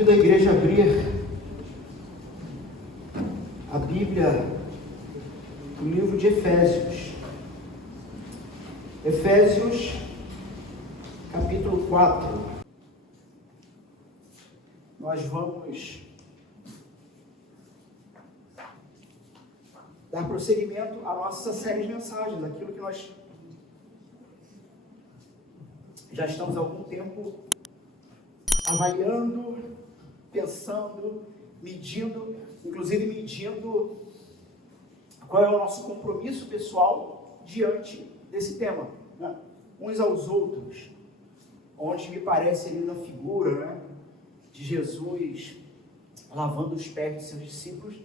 Convido a igreja a abrir a Bíblia no livro de Efésios. Efésios, capítulo 4. Nós vamos dar prosseguimento à nossa série de mensagens, aquilo que nós já estamos há algum tempo avaliando, pensando, medindo qual é o nosso compromisso pessoal diante desse tema, né? Uns aos outros, onde me parece ali na figura, né, de Jesus lavando os pés de seus discípulos,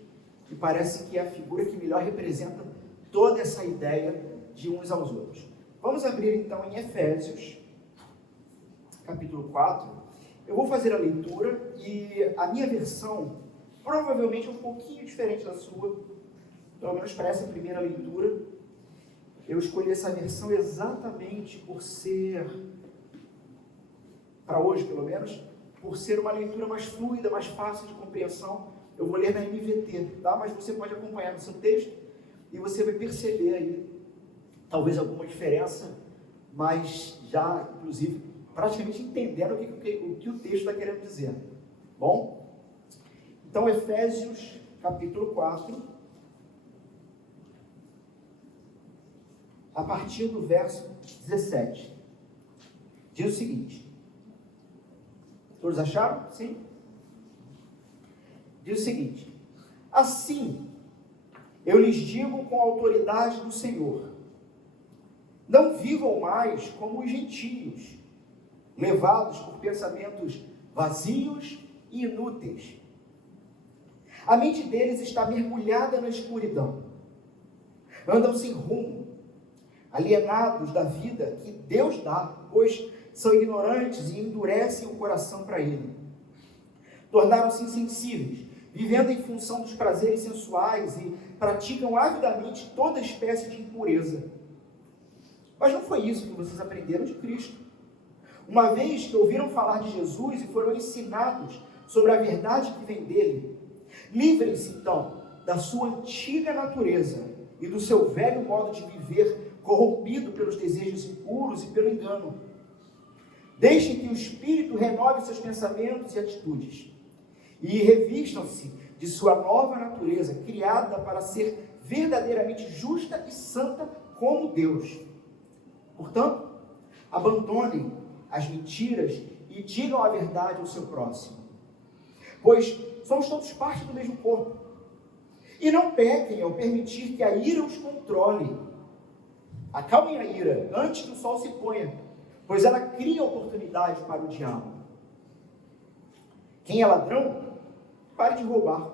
me parece que é a figura que melhor representa toda essa ideia de uns aos outros. Vamos abrir então em Efésios, capítulo 4. Eu vou fazer a leitura e a minha versão provavelmente é um pouquinho diferente da sua, pelo menos para essa primeira leitura. Eu escolhi essa versão exatamente por ser, para hoje pelo menos, por ser uma leitura mais fluida, mais fácil de compreensão. Eu vou ler na NVT, tá? Mas você pode acompanhar no seu texto e você vai perceber aí, talvez alguma diferença, mas já, inclusive, praticamente entendendo o que o texto está querendo dizer. Bom? Então, Efésios, capítulo 4, a partir do verso 17. Diz o seguinte. Todos acharam? Sim? Diz o seguinte: assim, eu lhes digo com a autoridade do Senhor, não vivam mais como os gentios, levados por pensamentos vazios e inúteis. A mente deles está mergulhada na escuridão. Andam sem rumo, alienados da vida que Deus dá, pois são ignorantes e endurecem o coração para Ele. Tornaram-se insensíveis, vivendo em função dos prazeres sensuais e praticam avidamente toda espécie de impureza. Mas não foi isso que vocês aprenderam de Cristo. Uma vez que ouviram falar de Jesus e foram ensinados sobre a verdade que vem dele, livrem-se então da sua antiga natureza e do seu velho modo de viver corrompido pelos desejos impuros e pelo engano. Deixem que o Espírito renove seus pensamentos e atitudes e revistam-se de sua nova natureza, criada para ser verdadeiramente justa e santa como Deus. Portanto, abandonem as mentiras e digam a verdade ao seu próximo, pois somos todos parte do mesmo corpo. E não pequem ao permitir que a ira os controle. Acalmem a ira antes que o sol se ponha, pois ela cria oportunidade para o diabo. Quem é ladrão, pare de roubar.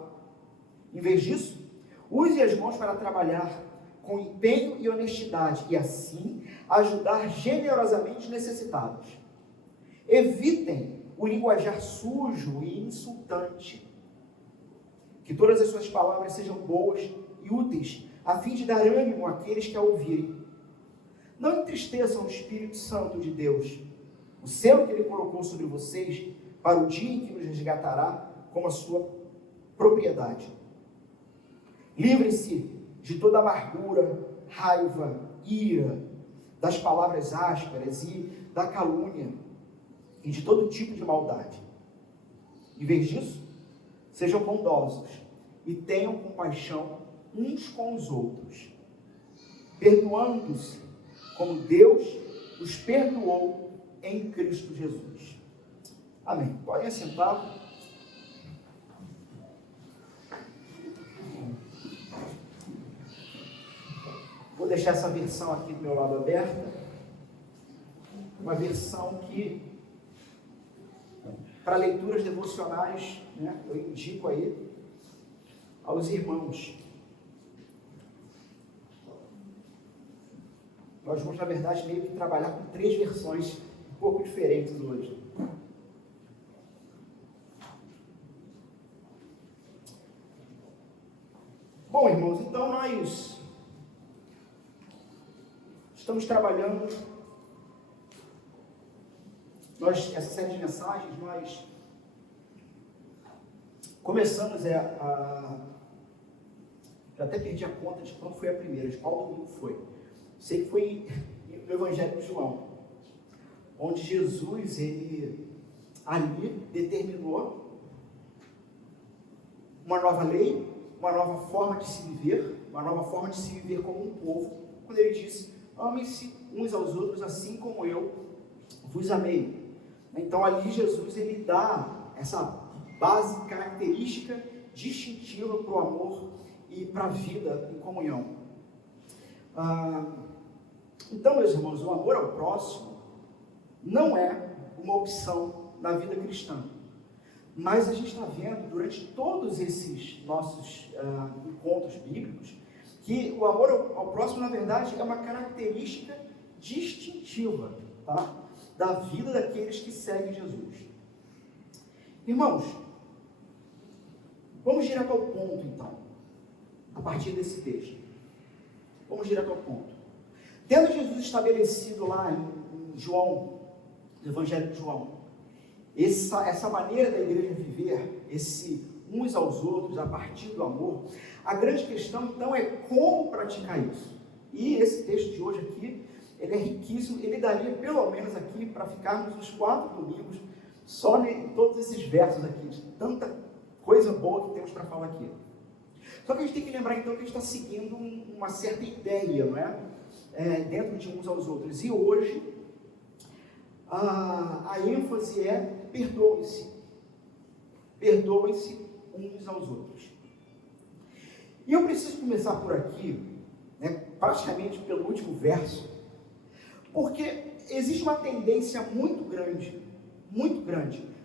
Em vez disso, use as mãos para trabalhar com empenho e honestidade e assim ajudar generosamente os necessitados. Evitem o linguajar sujo e insultante. Que todas as suas palavras sejam boas e úteis, a fim de dar ânimo àqueles que a ouvirem. Não entristeçam o Espírito Santo de Deus, o selo que Ele colocou sobre vocês, para o dia em que nos resgatará como a sua propriedade. Livrem-se de toda amargura, raiva, ira, das palavras ásperas e da calúnia, e de todo tipo de maldade. Em vez disso, sejam bondosos e tenham compaixão uns com os outros, perdoando-se como Deus os perdoou em Cristo Jesus. Amém. Podem assentar. Vou deixar essa versão aqui do meu lado aberta. Uma versão que, para leituras devocionais, né, eu indico aí aos irmãos. Nós vamos, na verdade, meio que trabalhar com 3 versões um pouco diferentes hoje. Bom, irmãos, então nós estamos trabalhando, essa série de mensagens, nós começamos já até perdi a conta de quando foi a primeira, de qual domingo foi. Sei que foi no Evangelho de João, onde Jesus, ele ali determinou uma nova lei, uma nova forma de se viver, uma nova forma de se viver como um povo, quando ele disse: amem-se uns aos outros assim como eu vos amei. Então ali Jesus, ele dá essa base característica distintiva para o amor e para a vida em comunhão. Então, meus irmãos, o amor ao próximo não é uma opção na vida cristã. Mas a gente está vendo, durante todos esses nossos encontros bíblicos, que o amor ao próximo, na verdade, é uma característica distintiva, tá, da vida daqueles que seguem Jesus. Irmãos, vamos direto ao ponto, então, a partir desse texto. Vamos direto ao ponto. Tendo Jesus estabelecido lá em João, no Evangelho de João, essa maneira da igreja viver, esse uns aos outros, a partir do amor, a grande questão, então, é como praticar isso. E esse texto de hoje aqui, ele é riquíssimo, ele daria, pelo menos aqui, para ficarmos uns 4 domingos, só em todos esses versos aqui, de tanta coisa boa que temos para falar aqui. Só que a gente tem que lembrar, então, que a gente está seguindo uma certa ideia, não é? Dentro de uns aos outros. E hoje, a ênfase é: perdoem-se. Perdoem-se uns aos outros. E eu preciso começar por aqui, né, praticamente pelo último verso, porque existe uma tendência muito grande,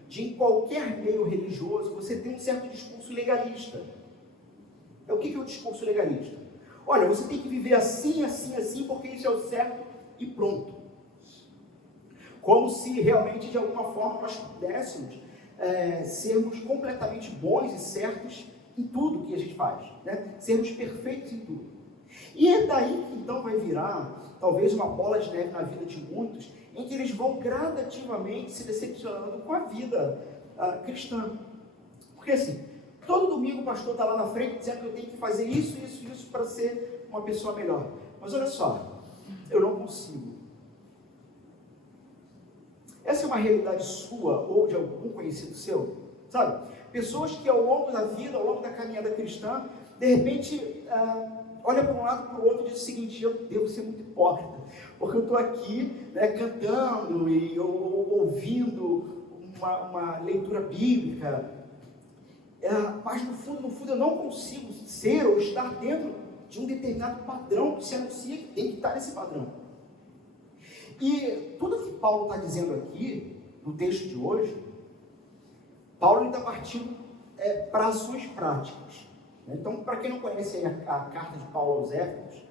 de em qualquer meio religioso você tem um certo discurso legalista. O que é o discurso legalista? Olha, você tem que viver assim, assim, assim, porque isso é o certo e pronto. Como se realmente, de alguma forma, nós pudéssemos sermos completamente bons e certos em tudo que a gente faz, né? Sermos perfeitos em tudo. E é daí que então vai virar, talvez, uma bola de neve na vida de muitos, em que eles vão gradativamente se decepcionando com a vida cristã. Porque assim, todo domingo o pastor está lá na frente dizendo que eu tenho que fazer isso, isso, isso para ser uma pessoa melhor. Mas olha só, eu não consigo. Essa é uma realidade sua ou de algum conhecido seu, sabe? Pessoas que ao longo da vida, ao longo da caminhada cristã, de repente, olha para um lado e para o outro e diz o seguinte: eu devo ser muito hipócrita, porque eu estou aqui, né, cantando e ouvindo uma leitura bíblica, mas no fundo eu não consigo ser ou estar dentro de um determinado padrão que se anuncia que tem que estar nesse padrão. E tudo que Paulo está dizendo aqui, no texto de hoje, Paulo está partindo para ações práticas. Então, para quem não conhece a carta de Paulo aos Éfesos,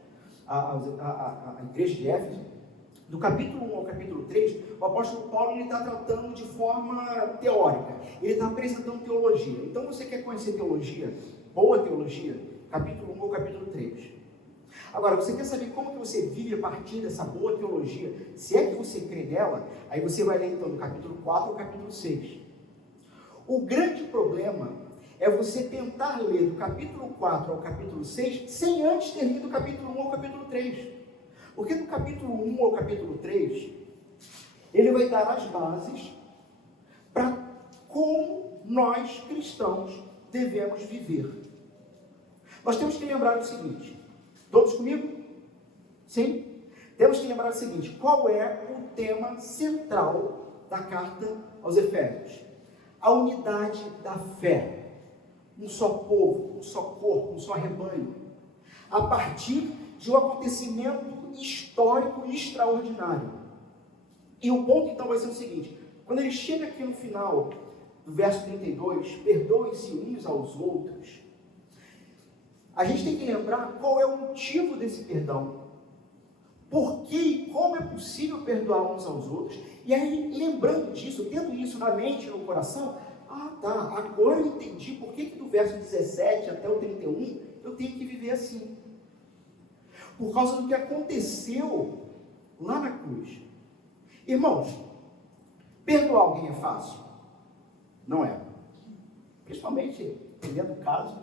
a igreja de Éfeso, do capítulo 1 ao capítulo 3, o apóstolo Paulo está tratando de forma teórica, ele está apresentando teologia. Então, você quer conhecer teologia, boa teologia, capítulo 1 ao capítulo 3. Agora, você quer saber como que você vive a partir dessa boa teologia? Se é que você crê nela, aí você vai ler então do capítulo 4 ao capítulo 6. O grande problema é você tentar ler do capítulo 4 ao capítulo 6 sem antes ter lido do capítulo 1 ao capítulo 3. Porque do capítulo 1 ao capítulo 3, ele vai dar as bases para como nós cristãos devemos viver. Nós temos que lembrar o seguinte: todos comigo? Sim? Temos que lembrar o seguinte: qual é o tema central da carta aos Efésios? A unidade da fé. Um só povo, um só corpo, um só rebanho. A partir de um acontecimento histórico e extraordinário. E o ponto então vai ser o seguinte: quando ele chega aqui no final do verso 32, perdoem-se uns aos outros, a gente tem que lembrar qual é o motivo desse perdão. Por que e como é possível perdoar uns aos outros? E aí, lembrando disso, tendo isso na mente e no coração, agora eu entendi por que do verso 17 até o 31 eu tenho que viver assim. Por causa do que aconteceu lá na cruz. Irmãos, perdoar alguém é fácil? Não é. principalmente dependendo do caso,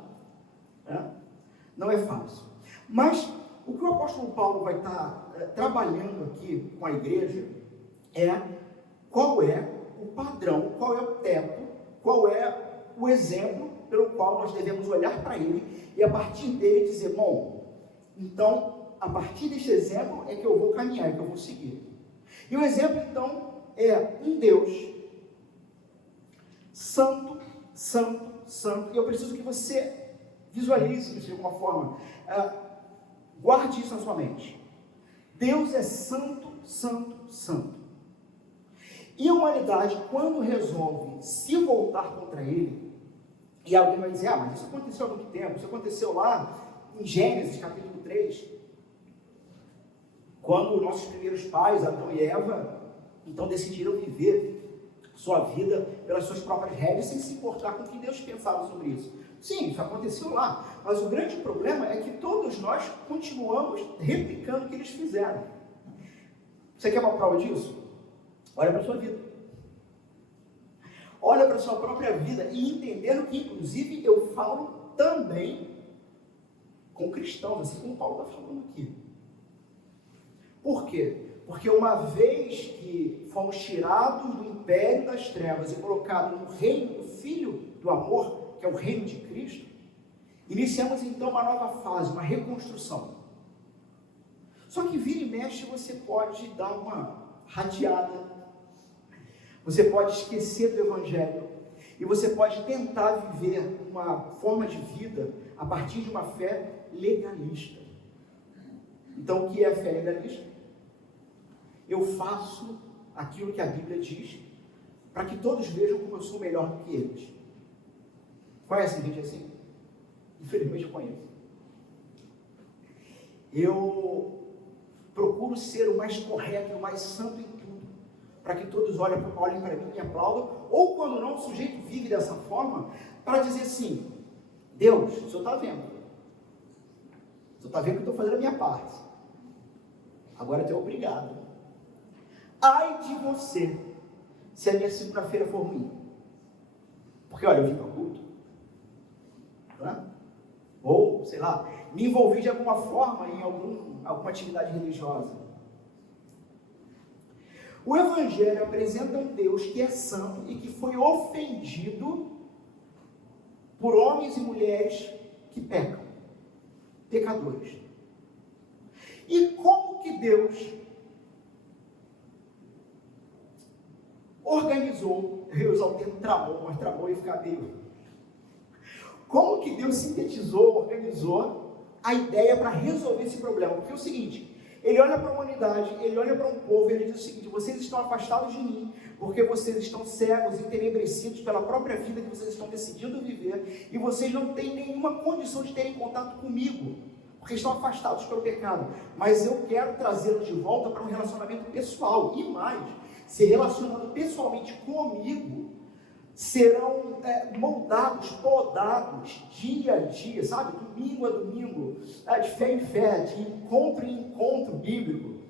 né? Não é fácil. Mas o que o apóstolo Paulo vai estar trabalhando aqui com a igreja é qual é o padrão, qual é o teto, qual é o exemplo pelo qual nós devemos olhar para ele e a partir dele dizer, bom, então a partir deste exemplo é que eu vou caminhar, é que eu vou seguir. E o exemplo então é um Deus santo, santo, santo, e eu preciso que você visualize isso de alguma forma, guarde isso na sua mente. Deus é santo, santo, santo. E a humanidade, quando resolve se voltar contra ele, e alguém vai dizer, mas isso aconteceu há muito tempo, isso aconteceu lá em Gênesis capítulo 3, quando nossos primeiros pais, Adão e Eva, então decidiram viver sua vida pelas suas próprias regras, sem se importar com o que Deus pensava sobre isso. Sim, isso aconteceu lá, mas o grande problema é que todos nós continuamos replicando o que eles fizeram. Você quer uma prova disso? Olha para a sua vida. Olha para a sua própria vida e entendendo que, inclusive, eu falo também com cristãos, assim como Paulo está falando aqui. Por quê? Porque uma vez que fomos tirados do império das trevas e colocados no reino do Filho do amor, que é o reino de Cristo, iniciamos então uma nova fase, uma reconstrução. Só que vira e mexe você pode dar uma rateada, você pode esquecer do Evangelho, e você pode tentar viver uma forma de vida a partir de uma fé legalista. Então, o que é a fé legalista? Eu faço aquilo que a Bíblia diz, para que todos vejam como eu sou melhor do que eles. Conhece gente assim? Infelizmente eu conheço. Eu procuro ser o mais correto, o mais santo em tudo, para que todos olhem para mim e aplaudam, ou quando não, o sujeito vive dessa forma, para dizer assim, Deus, o Senhor está vendo. O Senhor está vendo que eu estou fazendo a minha parte. Agora eu estou obrigado. Ai de você, se a minha segunda-feira for ruim. Porque, olha, eu vim para o culto. Né? Ou, sei lá, me envolvi de alguma forma em alguma atividade religiosa. O Evangelho apresenta um Deus que é santo e que foi ofendido por homens e mulheres que pecam, pecadores. E como que Deus organizou, eu ia usar o termo tramou, mas tramou ia ficar meio. Como que Deus sintetizou, organizou a ideia para resolver esse problema? Porque é o seguinte, ele olha para a humanidade, ele olha para um povo e ele diz o seguinte, vocês estão afastados de mim, porque vocês estão cegos, entenebrecidos pela própria vida que vocês estão decidindo viver, e vocês não têm nenhuma condição de terem contato comigo, porque estão afastados pelo pecado. Mas eu quero trazê-los de volta para um relacionamento pessoal, e mais, se relacionando pessoalmente comigo, serão moldados, podados, dia a dia, sabe, domingo a domingo, de fé em fé, de encontro em encontro bíblico,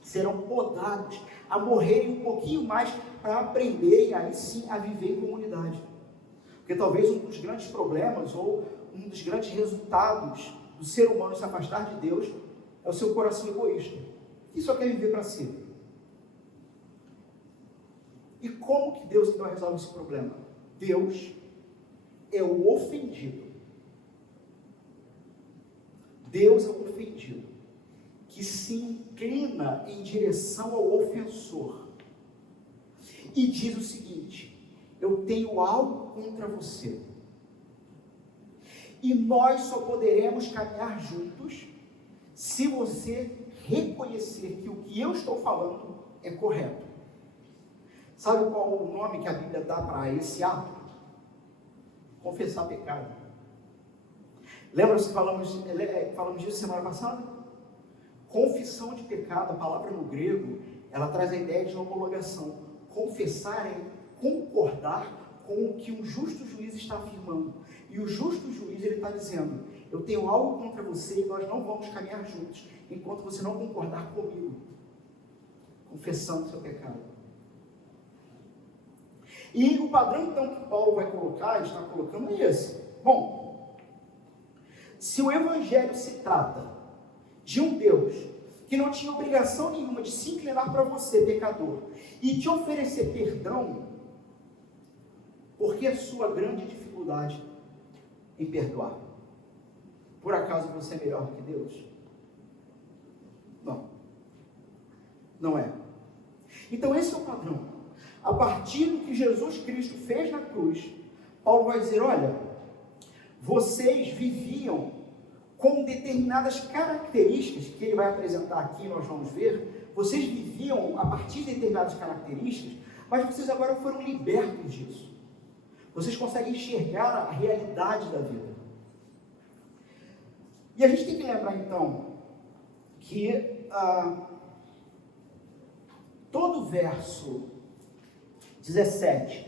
serão podados a morrerem um pouquinho mais para aprenderem aí sim a viver em comunidade. Porque talvez um dos grandes problemas ou um dos grandes resultados do ser humano se afastar de Deus é o seu coração egoísta, que só quer viver para si. E como que Deus então resolve esse problema? Deus é o ofendido. Deus é o ofendido, que se inclina em direção ao ofensor e diz o seguinte, eu tenho algo contra você. E nós só poderemos caminhar juntos se você reconhecer que o que eu estou falando é correto. Sabe qual o nome que a Bíblia dá para esse ato? Confessar pecado. Lembra-se que falamos disso semana passada? Confissão de pecado, a palavra no grego, ela traz a ideia de homologação. Confessar é concordar com o que um justo juiz está afirmando. E o justo juiz, ele está dizendo, eu tenho algo contra você e nós não vamos caminhar juntos, enquanto você não concordar comigo. Confessando o seu pecado. E o padrão, então, que Paulo vai colocar, está colocando, é esse. Bom, se o Evangelho se trata de um Deus que não tinha obrigação nenhuma de se inclinar para você, pecador, e te oferecer perdão, por que a sua grande dificuldade em perdoar? Por acaso você é melhor que Deus? Não. Não é. Então esse é o padrão. A partir do que Jesus Cristo fez na cruz, Paulo vai dizer, olha, vocês viviam com determinadas características, que ele vai apresentar aqui, nós vamos ver, vocês viviam a partir de determinadas características, mas vocês agora foram libertos disso. Vocês conseguem enxergar a realidade da vida. E a gente tem que lembrar, então, que todo verso 17,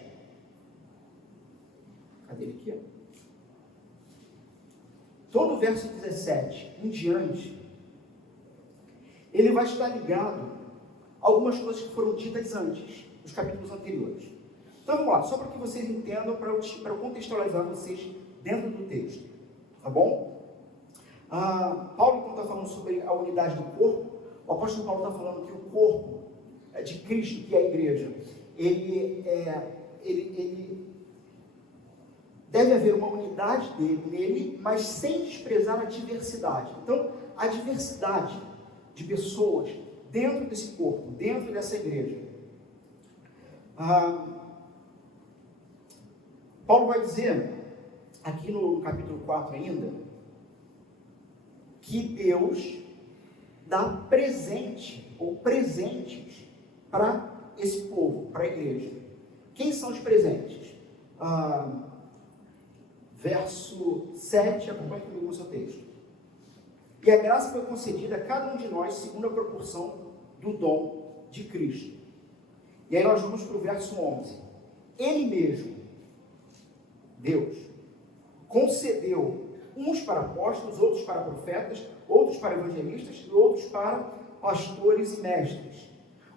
cadê ele aqui? Todo verso 17 em diante, ele vai estar ligado a algumas coisas que foram ditas antes, nos capítulos anteriores. Então vamos lá, só para que vocês entendam, para eu contextualizar vocês dentro do texto, tá bom? Paulo, quando está falando sobre a unidade do corpo, o apóstolo Paulo está falando que o corpo de Cristo, que é a igreja, ele deve haver uma unidade nele, mas sem desprezar a diversidade. Então, a diversidade de pessoas dentro desse corpo, dentro dessa igreja. Paulo vai dizer, aqui no capítulo 4 ainda, que Deus dá presente, ou presentes, para esse povo, para a igreja. Quem são os presentes? Verso 7, acompanhe comigo no seu texto. E a graça foi concedida a cada um de nós segundo a proporção do dom de Cristo. E aí nós vamos para o verso 11. Ele mesmo, Deus, concedeu uns para apóstolos, outros para profetas, outros para evangelistas e outros para pastores e mestres,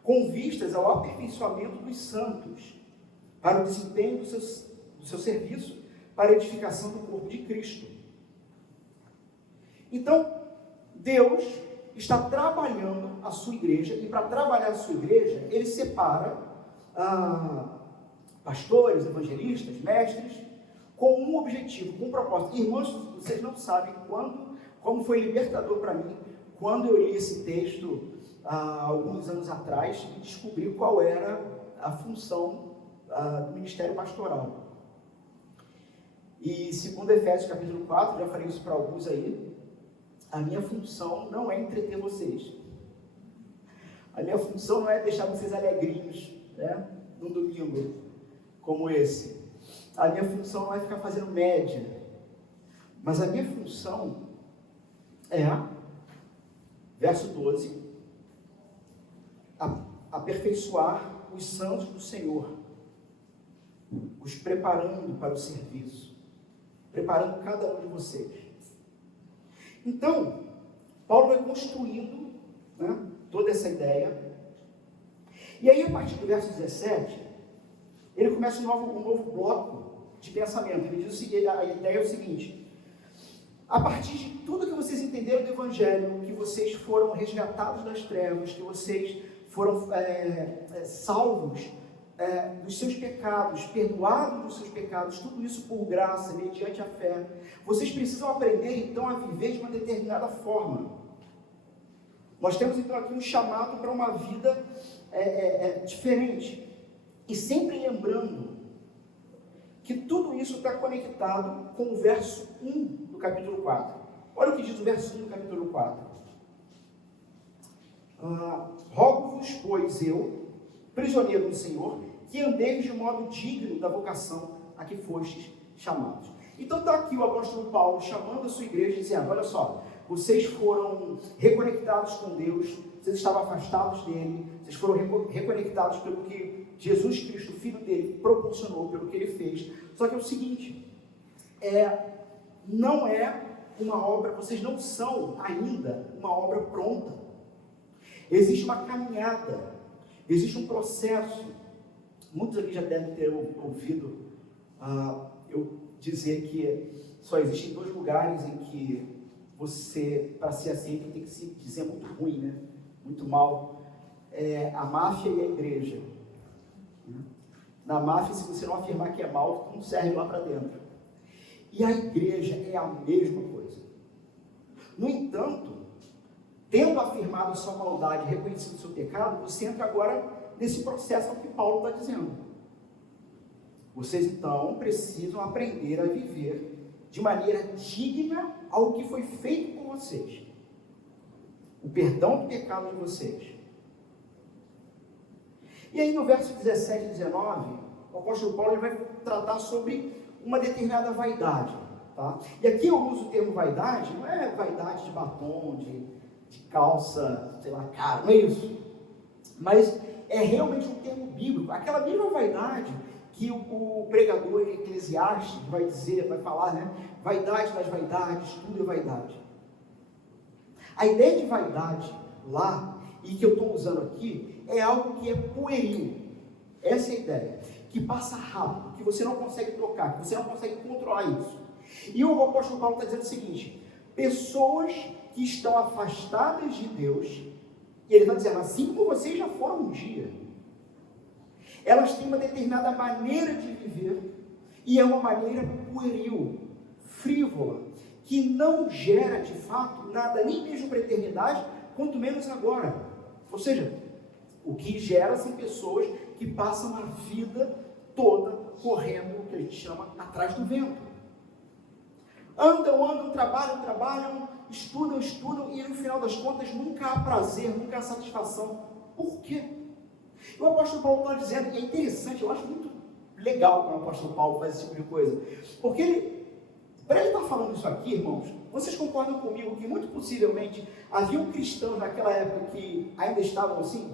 com vistas ao aperfeiçoamento dos santos, para o desempenho do seu serviço, para a edificação do corpo de Cristo. Então, Deus está trabalhando a sua igreja, e para trabalhar a sua igreja, Ele separa pastores, evangelistas, mestres, com um objetivo, com um propósito. Irmãos, vocês não sabem como foi libertador para mim, quando eu li esse texto há alguns anos atrás, e descobri qual era a função do ministério pastoral. E segundo Efésios capítulo 4, já falei isso para alguns aí, a minha função não é entreter vocês. A minha função não é deixar vocês alegrinhos, né, num domingo como esse. A minha função não é ficar fazendo média. Mas a minha função é, verso 12, aperfeiçoar os santos do Senhor, os preparando para o serviço, preparando cada um de vocês. Então, Paulo vai construindo, né, toda essa ideia, e aí a partir do verso 17, ele começa um novo bloco de pensamento. Ele diz o seguinte, a ideia é o seguinte: a partir de tudo que vocês entenderam do Evangelho, que vocês foram resgatados das trevas, que vocês foram salvos dos seus pecados, perdoados dos seus pecados, tudo isso por graça, mediante a fé, vocês precisam aprender então a viver de uma determinada forma. Nós temos então aqui um chamado para uma vida diferente, e sempre lembrando que tudo isso está conectado com o verso 1 do capítulo 4. Olha o que diz o verso 1 do capítulo 4. Rogo-vos, pois eu, prisioneiro do Senhor, que andeis de modo digno da vocação a que fostes chamados. Então está aqui o apóstolo Paulo chamando a sua igreja, dizendo: olha só, vocês foram reconectados com Deus, vocês estavam afastados dele, vocês foram reconectados pelo que Jesus Cristo, o Filho dele, proporcionou, pelo que ele fez. Só que é o seguinte, não é uma obra, vocês não são ainda uma obra pronta. Existe uma caminhada, existe um processo Muitos aqui já devem ter ouvido eu dizer que só existem dois lugares em que você, para ser aceito, tem que se dizer muito ruim, né? Muito mal. A máfia e a igreja. Na máfia, se você não afirmar que é mal, não serve lá para dentro. E a igreja é a mesma coisa. No entanto, tendo afirmado a sua maldade, reconhecido o seu pecado, você entra agora nesse processo que Paulo está dizendo. Vocês então precisam aprender a viver de maneira digna ao que foi feito por vocês. O perdão do pecado de vocês. E aí no verso 17 e 19, o apóstolo Paulo vai tratar sobre uma determinada vaidade. Tá? E aqui eu uso o termo vaidade, não é vaidade de batom, de calça, sei lá, cara, não é isso. Mas é realmente um termo bíblico, aquela mesma vaidade que o pregador em Eclesiastes vai dizer, vai falar, né? Vaidade das vaidades, tudo é vaidade. A ideia de vaidade lá, e que eu estou usando aqui, é algo que é pueril. Essa é a ideia. Que passa rápido, que você não consegue tocar, que você não consegue controlar isso. E o apóstolo Paulo está dizendo o seguinte: pessoas que estão afastadas de Deus, e ele está dizendo, assim como vocês já foram um dia, elas têm uma determinada maneira de viver, e é uma maneira pueril, frívola, que não gera de fato nada, nem mesmo para a eternidade, quanto menos agora. Ou seja, o que gera são pessoas que passam a vida toda correndo, o que a gente chama, atrás do vento. Andam, trabalham, estudam, e no final das contas nunca há prazer, nunca há satisfação. Por quê? O apóstolo Paulo está dizendo, e é interessante, eu acho muito legal quando o apóstolo Paulo faz esse tipo de coisa, porque para ele estar falando isso aqui, irmãos, vocês concordam comigo que muito possivelmente haviam cristãos naquela época que ainda estavam assim?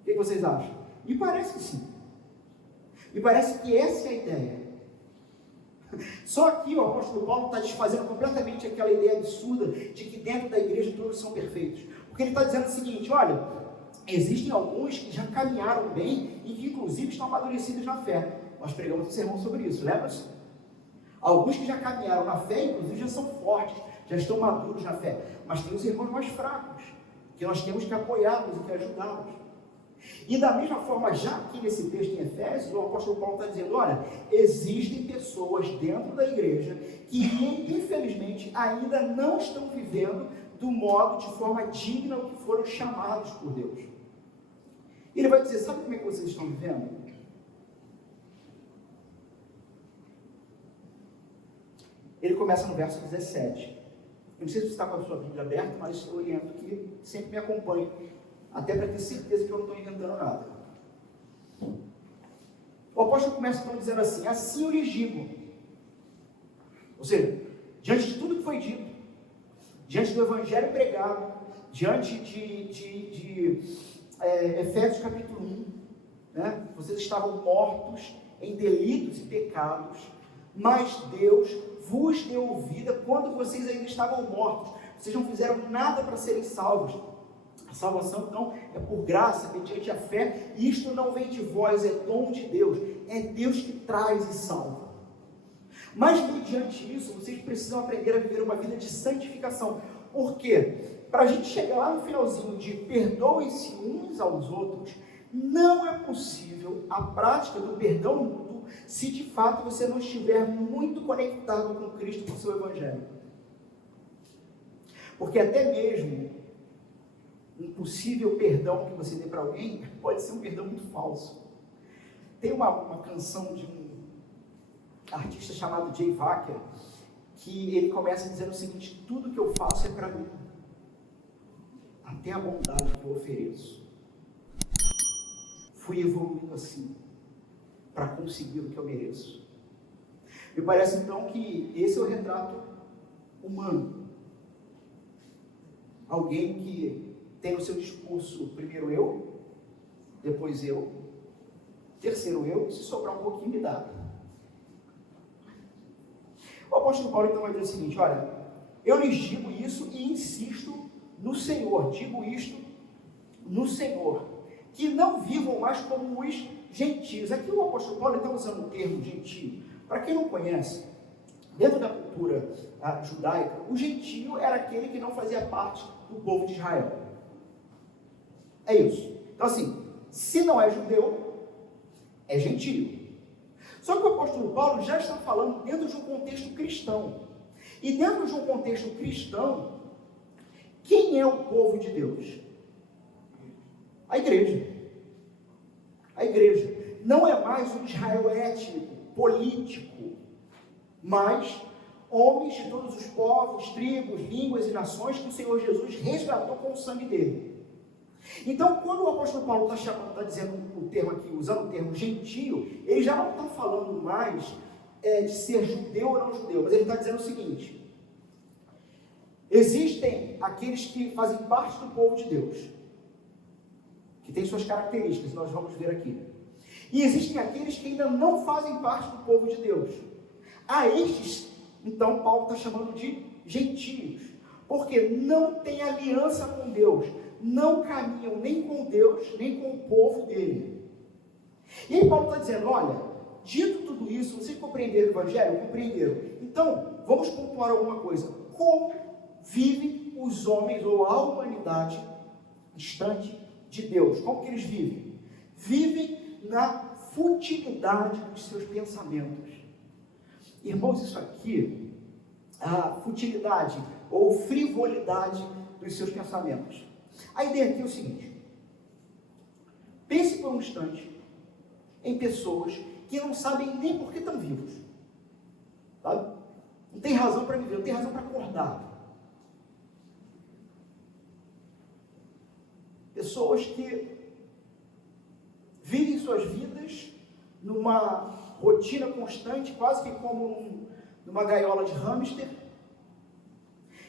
O que vocês acham? Me parece que sim. Me parece que essa é a ideia. Só que o apóstolo Paulo está desfazendo completamente aquela ideia absurda de que dentro da igreja todos são perfeitos. Porque ele está dizendo o seguinte: olha, existem alguns que já caminharam bem e que inclusive estão amadurecidos na fé. Nós pregamos um sermão sobre isso, lembra-se? Alguns que já caminharam na fé, inclusive já são fortes, já estão maduros na fé. Mas tem os irmãos mais fracos, que nós temos que apoiá-los e que ajudá-los. E da mesma forma, já aqui nesse texto em Efésios, o apóstolo Paulo está dizendo, olha, existem pessoas dentro da igreja que infelizmente ainda não estão vivendo do modo, de forma digna ao que foram chamados por Deus. Ele vai dizer, sabe como é que vocês estão vivendo? Ele começa no verso 17. Eu não sei se você está com a sua Bíblia aberta, mas eu oriento que sempre me acompanhe, até para ter certeza que eu não estou inventando nada. O apóstolo começa então dizendo assim: assim eu lhes digo. Ou seja, diante de tudo que foi dito, diante do evangelho pregado, diante de Efésios capítulo 1, né? Vocês estavam mortos em delitos e pecados, mas Deus vos deu vida quando vocês ainda estavam mortos. Vocês não fizeram nada para serem salvos. A salvação, então, é por graça, mediante a fé, e isto não vem de vós, é dom de Deus, é Deus que traz e salva. Mas, mediante isso, vocês precisam aprender a viver uma vida de santificação. Por quê? Para a gente chegar lá no finalzinho de perdoem-se uns aos outros, não é possível a prática do perdão mútuo se de fato você não estiver muito conectado com Cristo, com o seu Evangelho. Porque até mesmo um possível perdão que você dê para alguém pode ser um perdão muito falso. Tem uma canção de um artista chamado Jay Wacker, que ele começa dizendo o seguinte: tudo que eu faço é para mim, até a bondade que eu ofereço. Fui evoluindo assim, para conseguir o que eu mereço. Me parece então que esse é o retrato humano. Alguém que tem no seu discurso, primeiro eu, depois eu, terceiro eu, se sobrar um pouquinho me dá. O apóstolo Paulo então vai dizer o seguinte: olha, eu lhes digo isso e insisto no Senhor, digo isto no Senhor, que não vivam mais como os gentios. Aqui o apóstolo Paulo está usando o termo gentio. Para quem não conhece, dentro da cultura judaica, o gentio era aquele que não fazia parte do povo de Israel. É isso. Então assim, se não é judeu, é gentio. Só que o apóstolo Paulo já está falando dentro de um contexto cristão. E dentro de um contexto cristão, quem é o povo de Deus? A igreja. A igreja. Não é mais um Israel étnico, político, mas homens de todos os povos, tribos, línguas e nações que o Senhor Jesus resgatou com o sangue dele. Então, quando o apóstolo Paulo está dizendo o termo aqui, usando o termo gentio, ele já não está falando mais de ser judeu ou não judeu, mas ele está dizendo o seguinte: existem aqueles que fazem parte do povo de Deus, que tem suas características, nós vamos ver aqui. E existem aqueles que ainda não fazem parte do povo de Deus. A estes, então, Paulo está chamando de gentios, porque não têm aliança com Deus, não caminham nem com Deus, nem com o povo dele. E aí Paulo está dizendo, olha, dito tudo isso, vocês compreenderam o Evangelho? Compreenderam. Então, vamos pontuar alguma coisa. Como vivem os homens ou a humanidade distante de Deus? Como que eles vivem? Vivem na futilidade dos seus pensamentos. Irmãos, isso aqui, a futilidade ou frivolidade dos seus pensamentos. A ideia aqui é o seguinte: pense por um instante em pessoas que não sabem nem por que estão vivos, sabe? Não tem razão para viver, não tem razão para acordar. Pessoas que vivem suas vidas numa rotina constante, quase que como numa gaiola de hamster,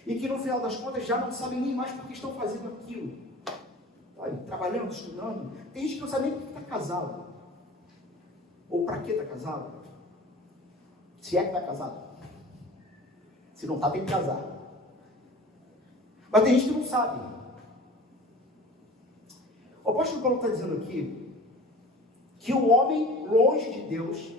e que no final das contas já não sabem nem mais por que estão fazendo aquilo. Sabe? Trabalhando, estudando. Tem gente que não sabe nem por que está casado. Ou para que está casado. Se é que está casado. Se não está, tem que casar. Mas tem gente que não sabe. O apóstolo Paulo está dizendo aqui que o homem longe de Deus,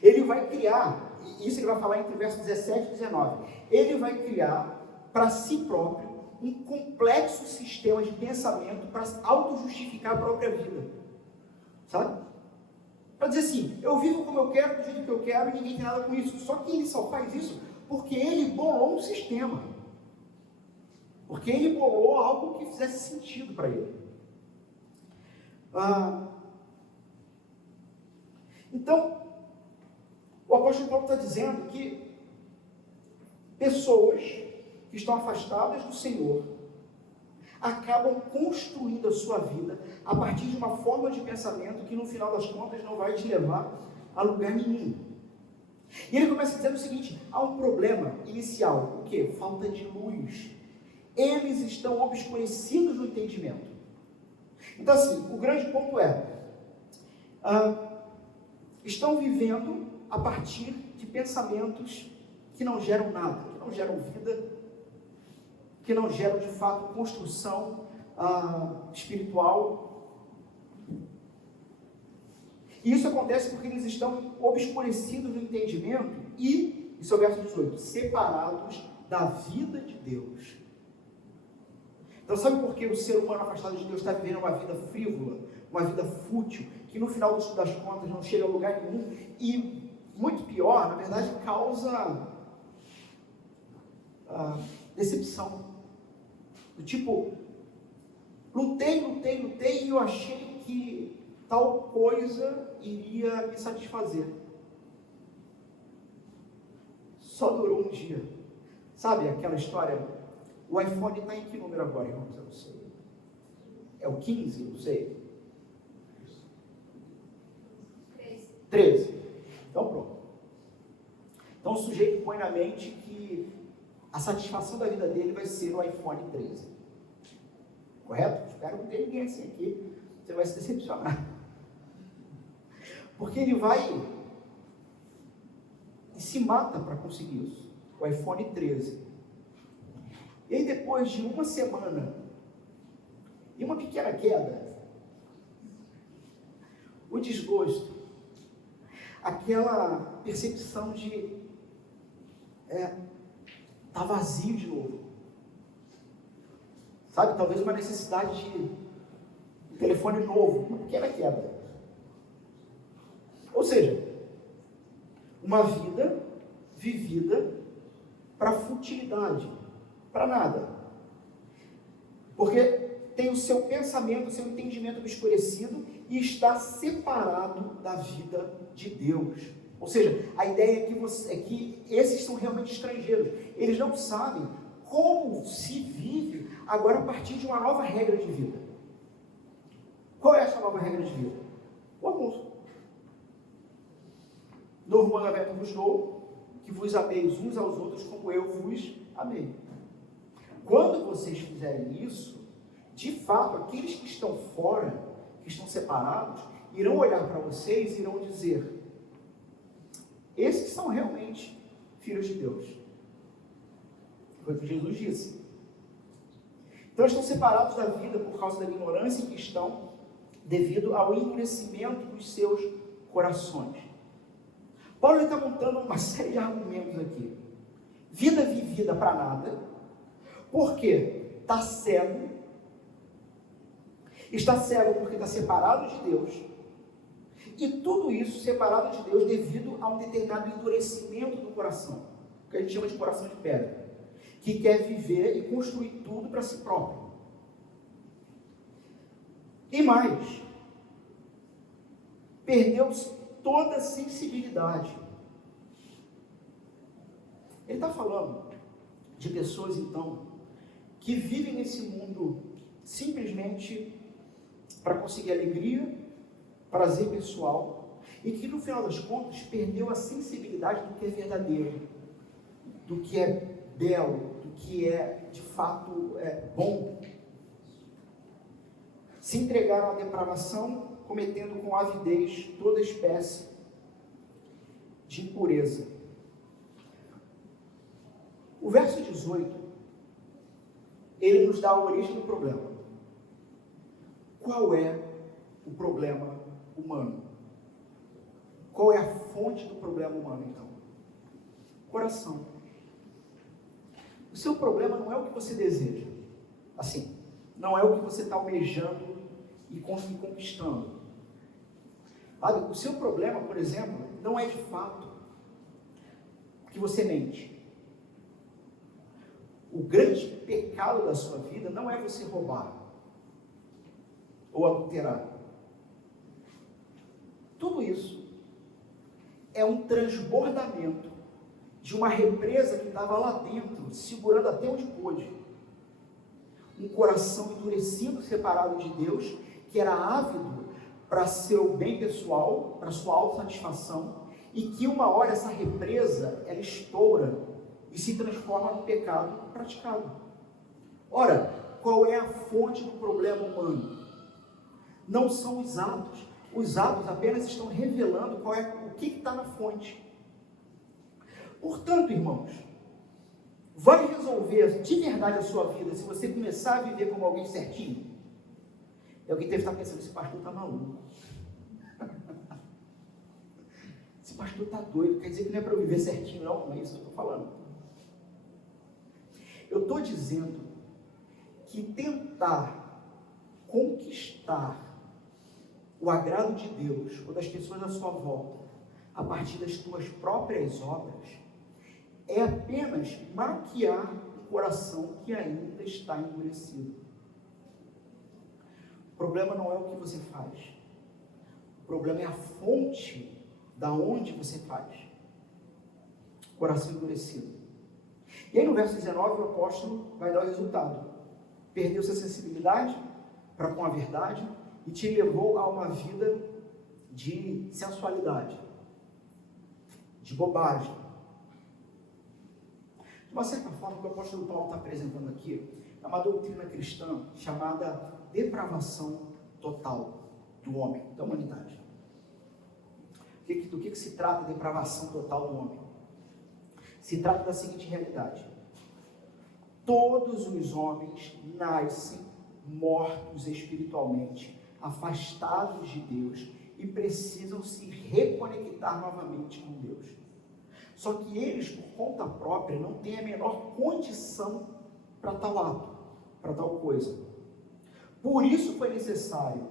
ele vai criar, isso ele vai falar entre versos 17 e 19, ele vai criar para si próprio um complexo sistema de pensamento para auto-justificar a própria vida, sabe? Para dizer assim, eu vivo como eu quero, do jeito que eu quero, e ninguém tem nada com isso. Só que ele só faz isso porque ele bolou um sistema, porque ele bolou algo que fizesse sentido para ele. Então, o apóstolo Paulo está dizendo que pessoas que estão afastadas do Senhor acabam construindo a sua vida a partir de uma forma de pensamento que no final das contas não vai te levar a lugar nenhum. E ele começa dizendo o seguinte: há um problema inicial, o quê? Falta de luz. Eles estão obscurecidos no entendimento. Então assim, o grande ponto é, estão vivendo a partir de pensamentos que não geram nada, que não geram vida, que não geram de fato construção espiritual. E isso acontece porque eles estão obscurecidos no entendimento e, isso é o verso 18, separados da vida de Deus. Então sabe por que o ser humano afastado de Deus está vivendo uma vida frívola, uma vida fútil, que no final das contas não chega a lugar nenhum e, muito pior, na verdade, causa decepção. Do tipo, lutei e eu achei que tal coisa iria me satisfazer. Só durou um dia. Sabe aquela história? O iPhone está em que número agora, irmãos? Eu não sei. É o 15? Não sei. 13. Então pronto. Então o sujeito põe na mente que a satisfação da vida dele vai ser o iPhone 13. Correto? Espero que não tenha ninguém assim aqui. Você vai se decepcionar. Porque ele vai e se mata para conseguir isso. O iPhone 13. E aí depois de uma semana e uma pequena queda, o desgosto, aquela percepção de tá vazio de novo. Sabe, talvez uma necessidade de um telefone novo, uma pequena quebra. Ou seja, uma vida vivida para futilidade, para nada. Porque tem o seu pensamento, o seu entendimento obscurecido e está separado da vida de Deus. Ou seja, a ideia é que esses são realmente estrangeiros. Eles não sabem como se vive agora a partir de uma nova regra de vida. Qual é essa nova regra de vida? O amor. Novo mandamento vos dou, que vos ameis uns aos outros como eu vos amei. Quando vocês fizerem isso, de fato, aqueles que estão fora, que estão separados, irão olhar para vocês e irão dizer: esses são realmente filhos de Deus. Foi o que Jesus disse. Então, estão separados da vida por causa da ignorância em que estão, devido ao endurecimento dos seus corações. Paulo está montando uma série de argumentos aqui. Vida vivida para nada, porque está cego. Está cego porque está separado de Deus. E tudo isso separado de Deus devido a um determinado endurecimento do coração, que a gente chama de coração de pedra, que quer viver e construir tudo para si próprio. E mais, perdeu-se toda a sensibilidade. Ele está falando de pessoas, então, que vivem nesse mundo simplesmente para conseguir alegria, prazer pessoal, e que no final das contas perdeu a sensibilidade do que é verdadeiro, do que é belo, do que é de fato bom. Se entregaram à depravação, cometendo com avidez toda espécie de impureza. O verso 18, ele nos dá a origem do problema. Qual é o problema humano? Qual é a fonte do problema humano, então? Coração. O seu problema não é o que você deseja. Assim, não é o que você está almejando e conquistando. Sabe? O seu problema, por exemplo, não é de fato que você mente. O grande pecado da sua vida não é você roubar ou adulterar. Tudo isso é um transbordamento de uma represa que estava lá dentro, segurando até onde pôde. Um coração endurecido, separado de Deus, que era ávido para seu bem pessoal, para sua autossatisfação, e que uma hora essa represa, ela estoura e se transforma num pecado praticado. Ora, qual é a fonte do problema humano? Não são os atos. Os atos apenas estão revelando o que está na fonte. Portanto, irmãos, vai resolver de verdade a sua vida se você começar a viver como alguém certinho? Alguém deve estar pensando: esse pastor está maluco. Esse pastor está doido. Quer dizer que não é para eu viver certinho, não? Não é isso que eu estou falando. Eu estou dizendo que tentar conquistar o agrado de Deus ou das pessoas à sua volta a partir das tuas próprias obras é apenas maquiar um coração que ainda está endurecido. O problema não é o que você faz. O problema é a fonte da onde você faz. Coração endurecido. E aí no verso 19 o apóstolo vai dar o resultado. Perdeu-se a sensibilidade para com a verdade e te levou a uma vida de sensualidade, de bobagem. De uma certa forma, o que o apóstolo Paulo está apresentando aqui é uma doutrina cristã chamada depravação total do homem, da humanidade. Do que se trata a depravação total do homem? Se trata da seguinte realidade: todos os homens nascem mortos espiritualmente, afastados de Deus e precisam se reconectar novamente com Deus. Só que eles, por conta própria, não têm a menor condição para tal ato, para tal coisa. Por isso foi necessário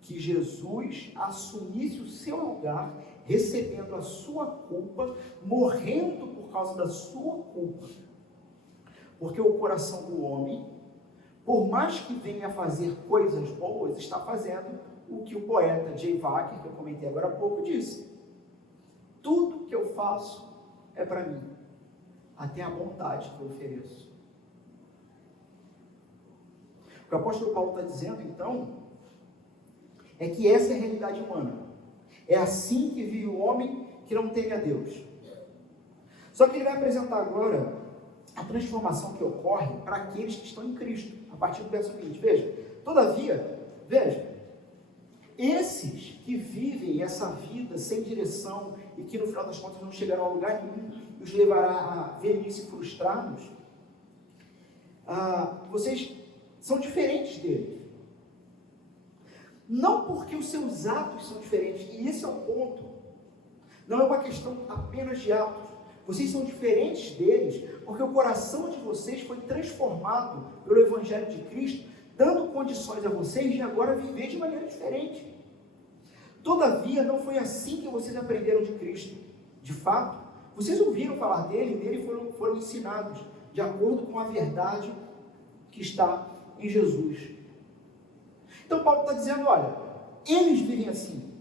que Jesus assumisse o seu lugar, recebendo a sua culpa, morrendo por causa da sua culpa. Porque o coração do homem, por mais que venha a fazer coisas boas, está fazendo o que o poeta J. Wagner, que eu comentei agora há pouco, disse: tudo que eu faço é para mim, até a bondade que eu ofereço. O que o apóstolo Paulo está dizendo, então, é que essa é a realidade humana. É assim que vive o homem que não teme a Deus. Só que ele vai apresentar agora a transformação que ocorre para aqueles que estão em Cristo, a partir do verso 20. Veja, todavia, veja, esses que vivem essa vida sem direção e que no final das contas não chegarão a lugar nenhum e os levará a velhice frustrados, vocês são diferentes deles. Não porque os seus atos são diferentes, e esse é o ponto. Não é uma questão apenas de atos. Vocês são diferentes deles, porque o coração de vocês foi transformado pelo Evangelho de Cristo, dando condições a vocês de agora viver de maneira diferente. Todavia, não foi assim que vocês aprenderam de Cristo. De fato, vocês ouviram falar dele e nele foram ensinados, de acordo com a verdade que está em Jesus. Então Paulo está dizendo, olha, eles vivem assim.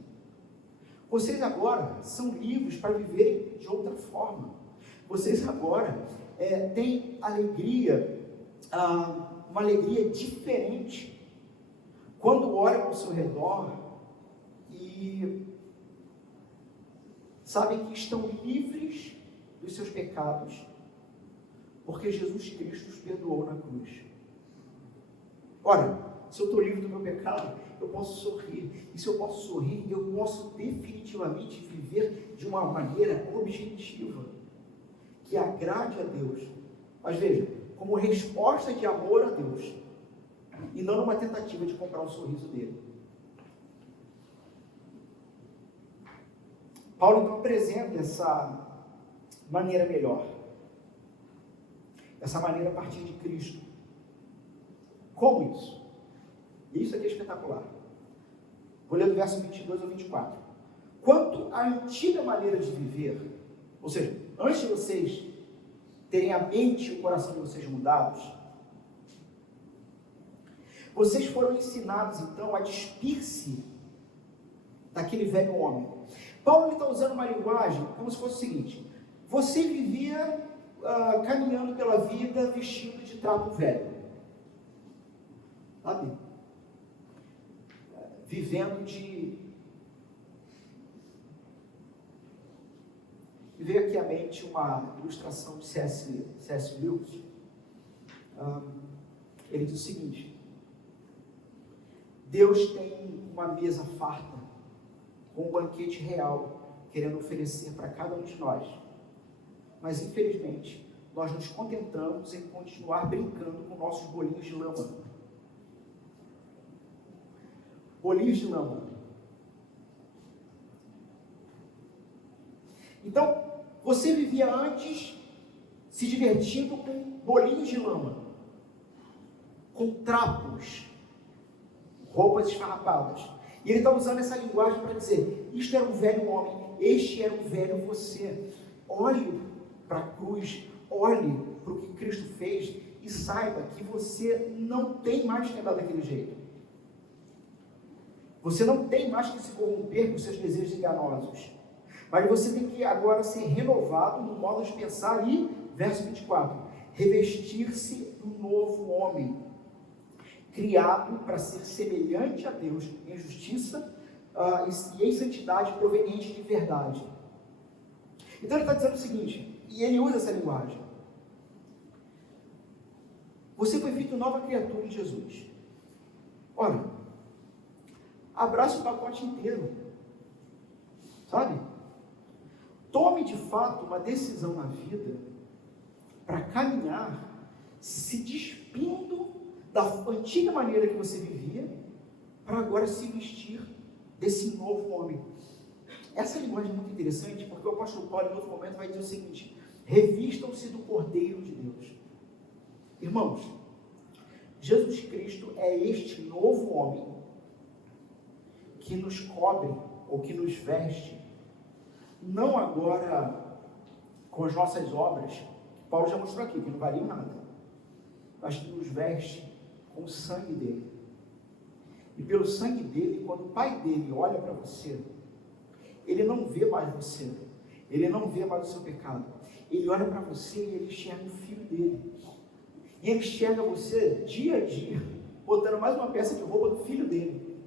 Vocês agora são livres para viverem de outra forma. Vocês agora têm alegria, uma alegria diferente. Quando olham ao seu redor e sabem que estão livres dos seus pecados, porque Jesus Cristo os perdoou na cruz. Ora, se eu estou livre do meu pecado, eu posso sorrir. E se eu posso sorrir, eu posso definitivamente viver de uma maneira objetiva, que agrade a Deus. Mas veja, como resposta de amor a Deus, e não numa tentativa de comprar o sorriso dele. Paulo então apresenta essa maneira melhor, essa maneira a partir de Cristo. Como isso? Isso aqui é espetacular. Vou ler do verso 22 ao 24. Quanto à antiga maneira de viver, ou seja, antes de vocês terem a mente e o coração de vocês mudados, vocês foram ensinados então a despir-se daquele velho homem. Paulo está usando uma linguagem como se fosse o seguinte: você vivia caminhando pela vida vestido de trapo velho, sabe? Vivendo de... Me veio aqui à mente uma ilustração de C.S. Lewis. Ele diz o seguinte: Deus tem uma mesa farta, com um banquete real, querendo oferecer para cada um de nós. Mas, infelizmente, nós nos contentamos em continuar brincando com nossos bolinhos de lama. Bolinhos de lama. Então, você vivia antes se divertindo com bolinhos de lama, com trapos, roupas esfarrapadas. E ele está usando essa linguagem para dizer: isto era um velho homem, este era um velho você. Olhe para a cruz, olhe para o que Cristo fez e saiba que você não tem mais que andar daquele jeito. Você não tem mais que se corromper com seus desejos enganosos. Mas você tem que agora ser renovado no modo de pensar. E, verso 24, revestir-se do novo homem, criado para ser semelhante a Deus em justiça e em santidade proveniente de verdade. Então ele está dizendo o seguinte, e ele usa essa linguagem: você foi feito nova criatura em Jesus. Ora, abraça o pacote inteiro, sabe? Tome de fato uma decisão na vida para caminhar se despindo da antiga maneira que você vivia, para agora se vestir desse novo homem. Essa linguagem é muito interessante, porque o apóstolo Paulo, em outro momento, vai dizer o seguinte: revistam-se do Cordeiro de Deus. Irmãos, Jesus Cristo é este novo homem que nos cobre, ou que nos veste, não agora com as nossas obras, que Paulo já mostrou aqui, que não valiam nada, mas que nos veste com o sangue dele. E pelo sangue dele, quando o Pai dele olha para você, ele não vê mais você, ele não vê mais o seu pecado, ele olha para você e ele enxerga o Filho dele, e ele enxerga você dia a dia, botando mais uma peça de roupa do Filho dele,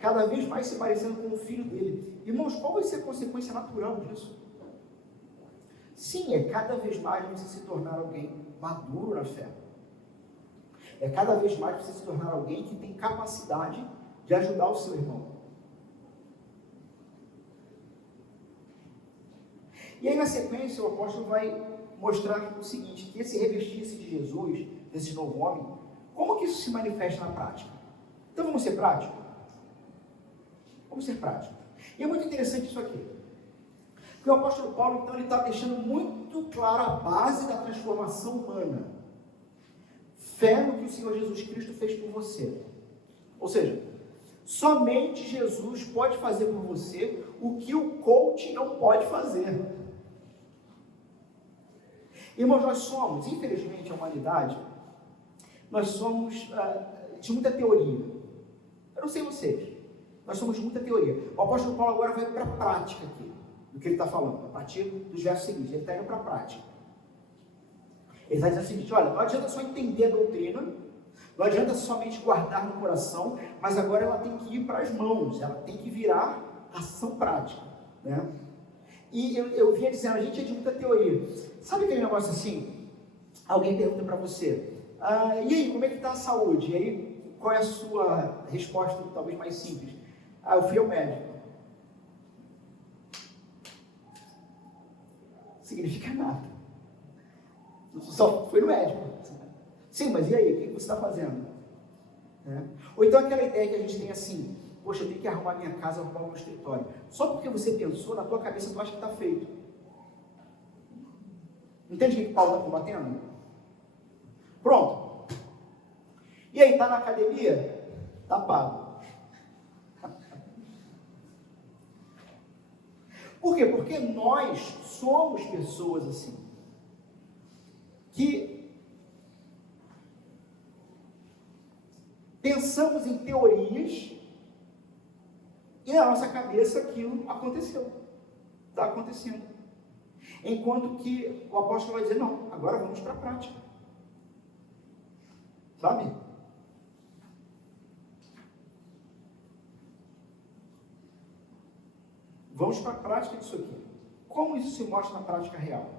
cada vez mais se parecendo com o Filho dele. Irmãos, qual vai ser a consequência natural disso? Sim, é cada vez mais você se tornar alguém maduro na fé, é cada vez mais você se tornar alguém que tem capacidade de ajudar o seu irmão. E aí, na sequência, o apóstolo vai mostrar o seguinte: que esse revestir-se de Jesus, desse novo homem, como que isso se manifesta na prática? Então, vamos ser práticos? Vamos ser práticos. E é muito interessante isso aqui, porque o apóstolo Paulo, então, ele está deixando muito clara a base da transformação humana. Fé no que o Senhor Jesus Cristo fez por você. Ou seja, somente Jesus pode fazer por você o que o coach não pode fazer. Irmãos, nós somos, infelizmente, a humanidade, nós somos de muita teoria. Eu não sei vocês, nós somos de muita teoria. O apóstolo Paulo agora vai para a prática aqui, do que ele está falando, a partir dos versos seguintes. Ele está indo para a prática. Ele está dizendo o seguinte: olha, não adianta só entender a doutrina, não adianta somente guardar no coração, mas agora ela tem que ir para as mãos, ela tem que virar ação prática, né? E eu vinha dizendo, a gente é de muita teoria. Sabe aquele negócio assim? Alguém pergunta para você, e aí, como é que está a saúde? E aí, qual é a sua resposta, talvez mais simples? Eu fui ao médico. Não significa nada. Só fui no médico. Sim, mas e aí, o que você está fazendo? Ou então aquela ideia que a gente tem assim: poxa, eu tenho que arrumar minha casa, arrumar o meu escritório. Só porque você pensou, na tua cabeça tu acha que está feito. Entende o que Paulo está combatendo? Pronto. E aí, está na academia? Está pago. Por quê? Porque nós somos pessoas assim, que pensamos em teorias e na nossa cabeça aquilo aconteceu, está acontecendo. Enquanto que o apóstolo vai dizer: não, agora vamos para a prática. Sabe? Vamos para a prática disso aqui. Como isso se mostra na prática real?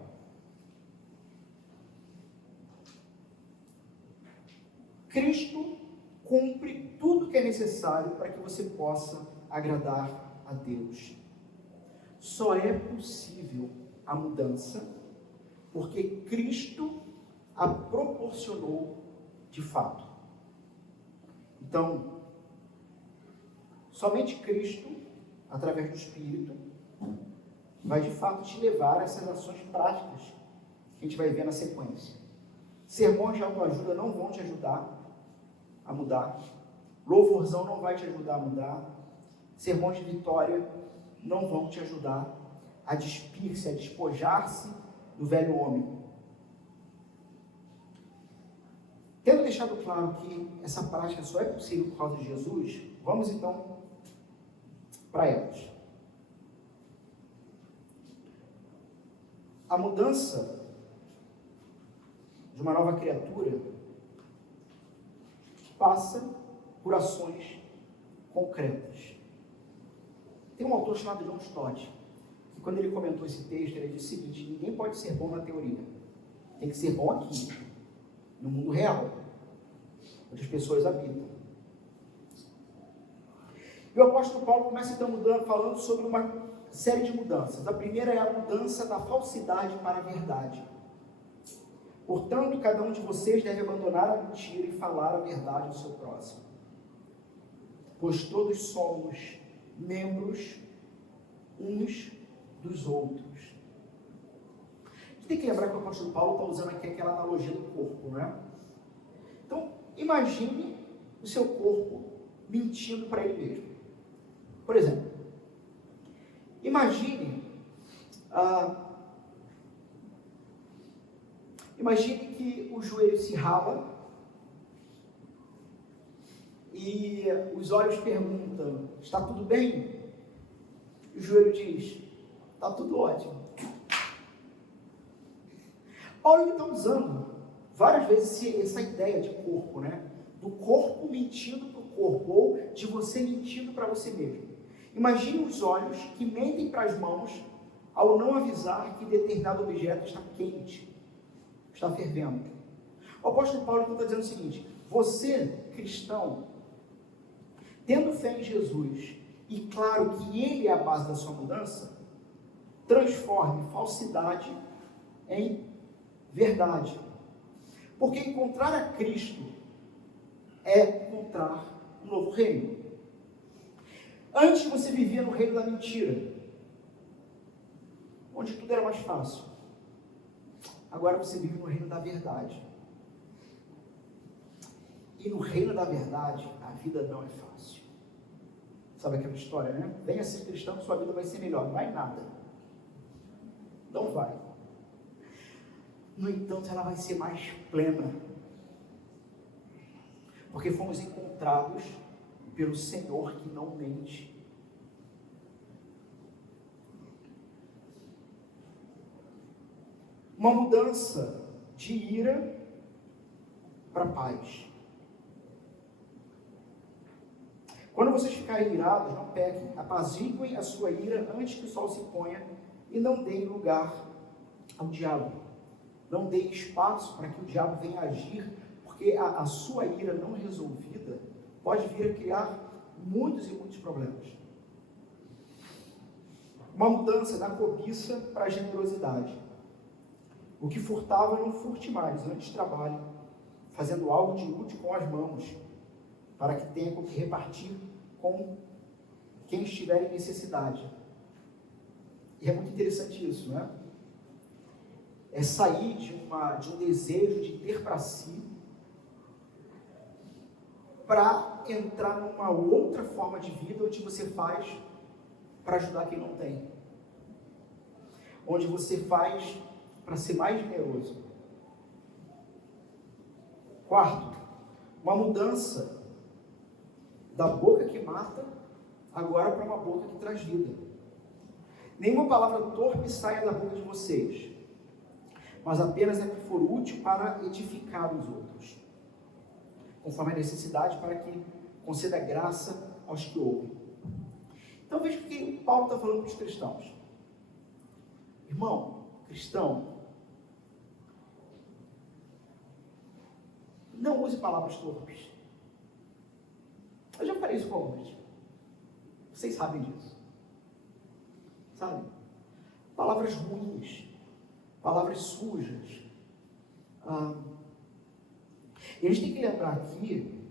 Cristo cumpre tudo que é necessário para que você possa agradar a Deus. Só é possível a mudança porque Cristo a proporcionou de fato. Então, somente Cristo, através do Espírito, vai de fato te levar a essas ações práticas que a gente vai ver na sequência. Sermões de autoajuda não vão te ajudar a mudar. Louvorzão não vai te ajudar a mudar. Sermões de vitória não vão te ajudar a despir-se, a despojar-se do velho homem. Tendo deixado claro que essa prática só é possível por causa de Jesus, vamos então para elas. A mudança de uma nova criatura passa por ações concretas. Tem um autor chamado John Stott, que quando ele comentou esse texto, ele disse o seguinte: ninguém pode ser bom na teoria, tem que ser bom aqui, no mundo real, onde as pessoas habitam. E o apóstolo Paulo começa então falando sobre uma série de mudanças. A primeira é a mudança da falsidade para a verdade. Portanto, cada um de vocês deve abandonar a mentira e falar a verdade ao seu próximo, pois todos somos membros uns dos outros. A gente tem que lembrar que o apóstolo Paulo está usando aqui aquela analogia do corpo, não é? Então, imagine o seu corpo mentindo para ele mesmo. Por exemplo, imagine que o joelho se rala e os olhos perguntam: está tudo bem? E o joelho diz: está tudo ótimo. Paulo está usando várias vezes essa ideia de corpo, né? Do corpo mentindo para o corpo, ou de você mentindo para você mesmo. Imagine os olhos que mentem para as mãos ao não avisar que determinado objeto está quente, está fervendo. O apóstolo Paulo então está dizendo o seguinte: você, cristão, tendo fé em Jesus, e claro que Ele é a base da sua mudança, transforme falsidade em verdade. Porque encontrar a Cristo é encontrar um novo reino. Antes você vivia no reino da mentira, onde tudo era mais fácil. Agora você vive no reino da verdade. E no reino da verdade, a vida não é fácil. Sabe aquela história, né? Venha ser cristão que sua vida vai ser melhor. Não vai nada. Não vai. No entanto, ela vai ser mais plena. Porque fomos encontrados pelo Senhor que não mente. Uma mudança de ira para paz. Quando vocês ficarem irados, não pequem, apaziguem a sua ira antes que o sol se ponha e não deem lugar ao diabo. Não deem espaço para que o diabo venha agir, porque a sua ira não resolvida pode vir a criar muitos e muitos problemas. Uma mudança da cobiça para a generosidade. O que furtava, não furte mais, antes trabalhe, fazendo algo de útil com as mãos, para que tenha com que repartir com quem estiver em necessidade. E é muito interessante isso, não é? É sair de um desejo de ter para si, para entrar numa outra forma de vida, onde você faz para ajudar quem não tem. Onde você faz para ser mais generoso. Quarto, uma mudança da boca que mata, agora para uma boca que traz vida. Nenhuma palavra torpe saia da boca de vocês, mas apenas a que for útil para edificar os outros, conforme a necessidade, para que conceda graça aos que ouvem. Então veja o que Paulo está falando para os cristãos. Irmão, cristão, não use palavras torpes. Eu já falei isso com alguns. Vocês sabem disso. Sabe? Palavras ruins. Palavras sujas. E a gente tem que lembrar aqui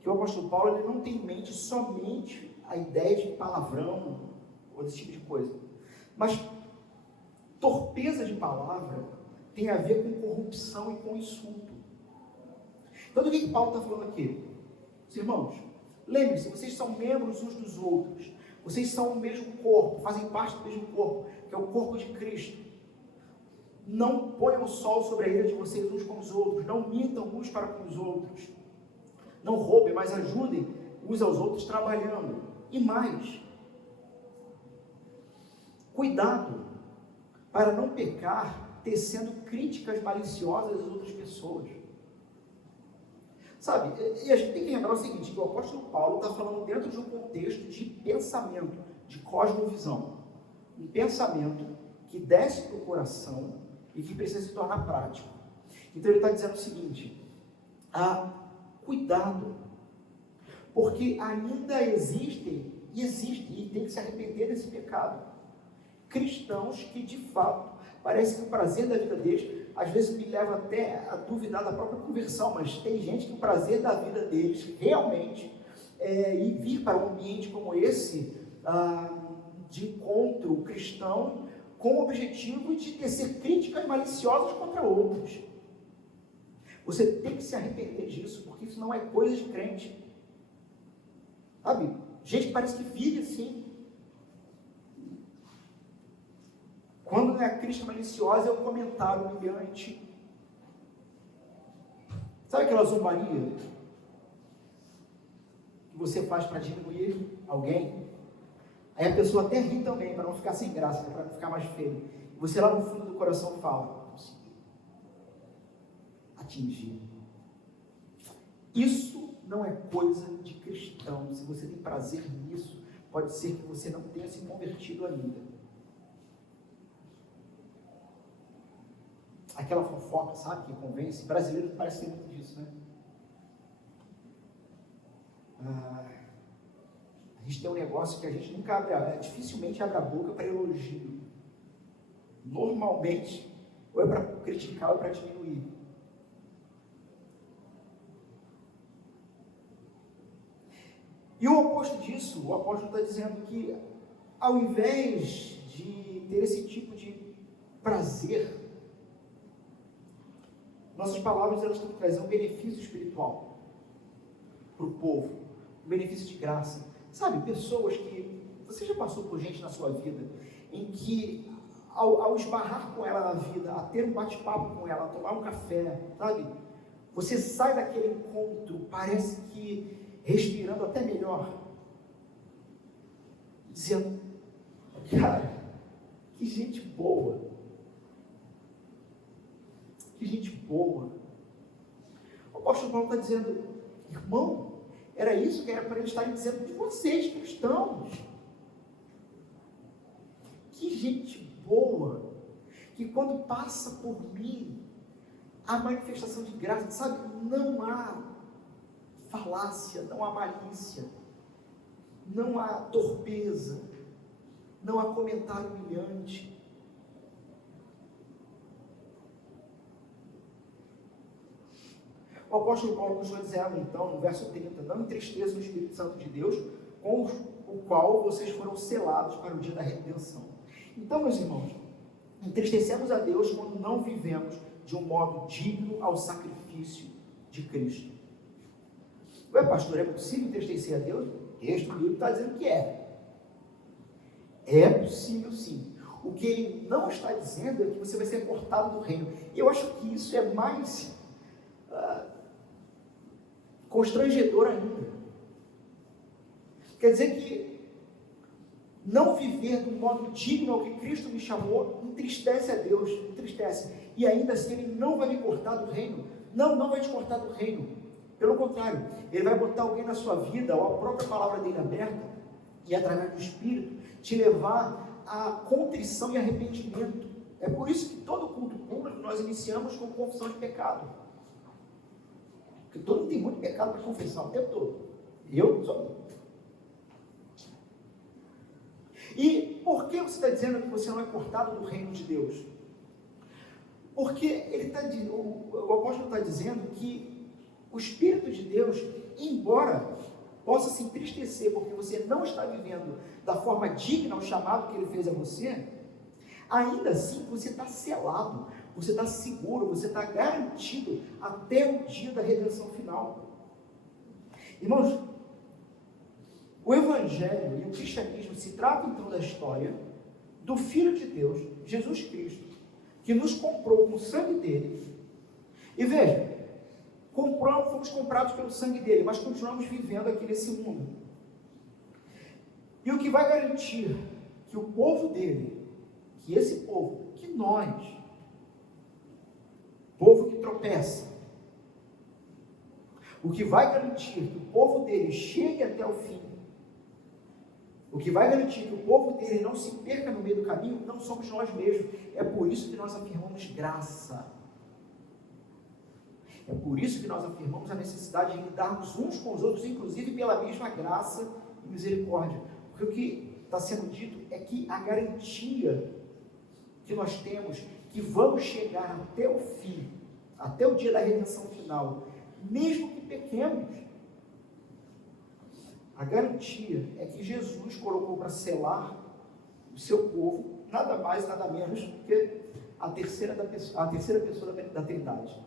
que o apóstolo Paulo ele não tem em mente somente a ideia de palavrão ou desse tipo de coisa. Mas torpeza de palavra tem a ver com corrupção e com insulto. Então, do que Paulo está falando aqui? Os irmãos, lembre-se, vocês são membros uns dos outros. Vocês são o mesmo corpo, fazem parte do mesmo corpo, que é o corpo de Cristo. Não ponham o sol sobre a ira de vocês uns com os outros. Não mintam uns para com os outros. Não roubem, mas ajudem uns aos outros trabalhando. E mais, cuidado para não pecar tecendo críticas maliciosas às outras pessoas. Sabe, e a gente tem que lembrar o seguinte, que o apóstolo Paulo está falando dentro de um contexto de pensamento, de cosmovisão. Um pensamento que desce para o coração e que precisa se tornar prático. Então ele está dizendo o seguinte, cuidado, porque ainda existem, e tem que se arrepender desse pecado, cristãos que de fato, parece que o prazer da vida deles, às vezes me leva até a duvidar da própria conversão, mas tem gente que o prazer da vida deles realmente é ir vir para um ambiente como esse, de encontro cristão com o objetivo de tecer críticas maliciosas contra outros. Você tem que se arrepender disso, porque isso não é coisa de crente. Sabe? Gente que parece que vive assim. Quando não é a crítica maliciosa, é o comentário humilhante. Sabe aquela zombaria que você faz para diminuir alguém? Aí a pessoa até ri também, para não ficar sem graça, para não ficar mais feio. Você lá no fundo do coração fala: atingir. Isso não é coisa de cristão. Se você tem prazer nisso, pode ser que você não tenha se convertido ainda. Aquela fofoca, sabe, que convence. Brasileiro parece ter muito disso, né? A gente tem um negócio que a gente nunca dificilmente abre a boca para elogio. Normalmente, ou é para criticar ou é para diminuir. E o oposto disso, o apóstolo está dizendo que, ao invés de ter esse tipo de prazer, nossas palavras elas têm que trazer um benefício espiritual para o povo, um benefício de graça. Sabe, pessoas que, você já passou por gente na sua vida, em que ao esbarrar com ela na vida, a ter um bate-papo com ela, a tomar um café, sabe, você sai daquele encontro, parece que respirando até melhor, dizendo: cara, que gente boa, que gente boa. O apóstolo Paulo está dizendo: irmão, era isso que era para eles estarem dizendo de vocês, cristãos. Que gente boa, que quando passa por mim, a manifestação de graça, sabe, não há falácia, não há malícia, não há torpeza, não há comentário humilhante. O apóstolo Paulo continua dizendo, então, no verso 30, não entristeçam o Espírito Santo de Deus, com o qual vocês foram selados para o dia da redenção. Então, meus irmãos, entristecemos a Deus quando não vivemos de um modo digno ao sacrifício de Cristo. Ué, pastor, é possível entristecer a Deus? Este livro está dizendo que é. É possível, sim. O que ele não está dizendo é que você vai ser cortado do reino. E eu acho que isso é mais constrangedor ainda. Quer dizer que não viver do modo digno ao que Cristo me chamou entristece a Deus, entristece. E ainda assim ele não vai me cortar do reino. Não vai te cortar do reino. Pelo contrário, ele vai botar alguém na sua vida, ou a própria palavra dele aberta, e através do Espírito, te levar a contrição e arrependimento. É por isso que todo culto público nós iniciamos com confissão de pecado. Porque todo mundo tem muito pecado para confessar o tempo todo. Eu sou. E por que você está dizendo que você não é cortado do reino de Deus? Porque o apóstolo está dizendo que o Espírito de Deus, embora possa se entristecer porque você não está vivendo da forma digna ao chamado que ele fez a você, ainda assim você está selado, você está seguro, você está garantido até o dia da redenção final. Irmãos, o Evangelho e o cristianismo se tratam então da história do Filho de Deus, Jesus Cristo, que nos comprou com o sangue dele. E veja, fomos comprados pelo sangue dele, mas continuamos vivendo aqui nesse mundo. E o que vai garantir que o povo dele, que esse povo, que nós, povo que tropeça, o que vai garantir que o povo dele chegue até o fim, o que vai garantir que o povo dele não se perca no meio do caminho, não somos nós mesmos. É por isso que nós afirmamos graça. É por isso que nós afirmamos a necessidade de lidarmos uns com os outros, inclusive pela mesma graça e misericórdia. Porque o que está sendo dito é que a garantia que nós temos, que vamos chegar até o fim, até o dia da redenção final, mesmo que pequemos, A garantia é que Jesus colocou para selar o seu povo, nada mais, nada menos do que a terceira pessoa da Trindade.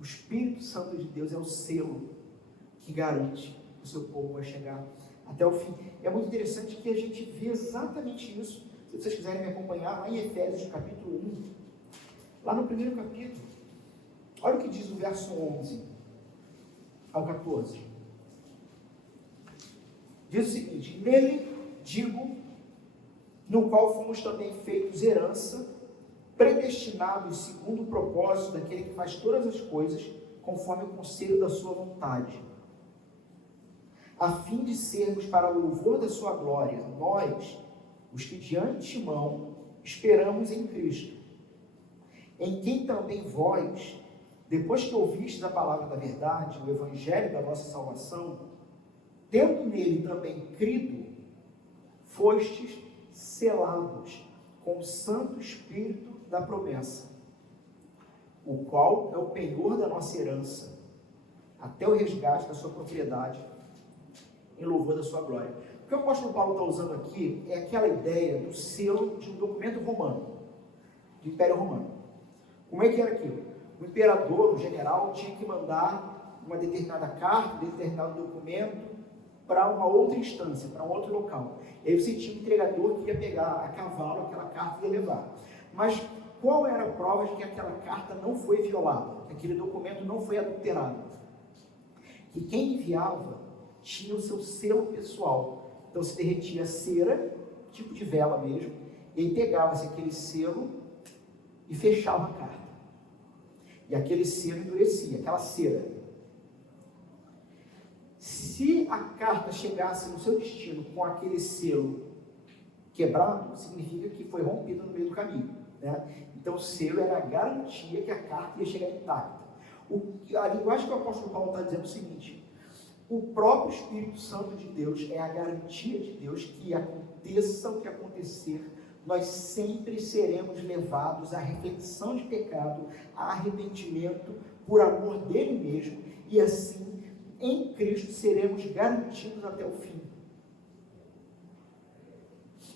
O Espírito Santo de Deus é o selo que garante que o seu povo vai chegar até o fim. É muito interessante que a gente vê exatamente isso. Se vocês quiserem me acompanhar, lá em Efésios capítulo 1, lá no primeiro capítulo, olha o que diz o verso 11 ao 14. Diz o seguinte: nele, digo, no qual fomos também feitos herança, predestinados segundo o propósito daquele que faz todas as coisas, conforme o conselho da sua vontade, a fim de sermos para o louvor da sua glória, nós, os que de antemão esperamos em Cristo, em quem também vós, depois que ouvistes a palavra da verdade, o evangelho da nossa salvação, tendo nele também crido, fostes selados com o Santo Espírito da promessa, o qual é o penhor da nossa herança, até o resgate da sua propriedade, em louvor da sua glória. O que o apóstolo Paulo está usando aqui é aquela ideia do selo de um documento romano, do Império Romano. Como é que era aquilo? O imperador, o general, tinha que mandar uma determinada carta, um determinado documento para uma outra instância, para um outro local. E aí você tinha um entregador que ia pegar a cavalo aquela carta e ia levar. Mas qual era a prova de que aquela carta não foi violada, que aquele documento não foi adulterado? Que quem enviava tinha o seu selo pessoal. Então se derretia cera, tipo de vela mesmo, e aí pegava-se aquele selo e fechava a carta. E aquele selo endurecia, aquela cera. Se a carta chegasse no seu destino com aquele selo quebrado, significa que foi rompida no meio do caminho, né? Então o selo era a garantia que a carta ia chegar intacta. A linguagem que o apóstolo Paulo está dizendo é o seguinte: o próprio Espírito Santo de Deus é a garantia de Deus que aconteça o que acontecer, nós sempre seremos levados à reflexão de pecado, a arrependimento por amor dele mesmo, e assim, em Cristo, seremos garantidos até o fim.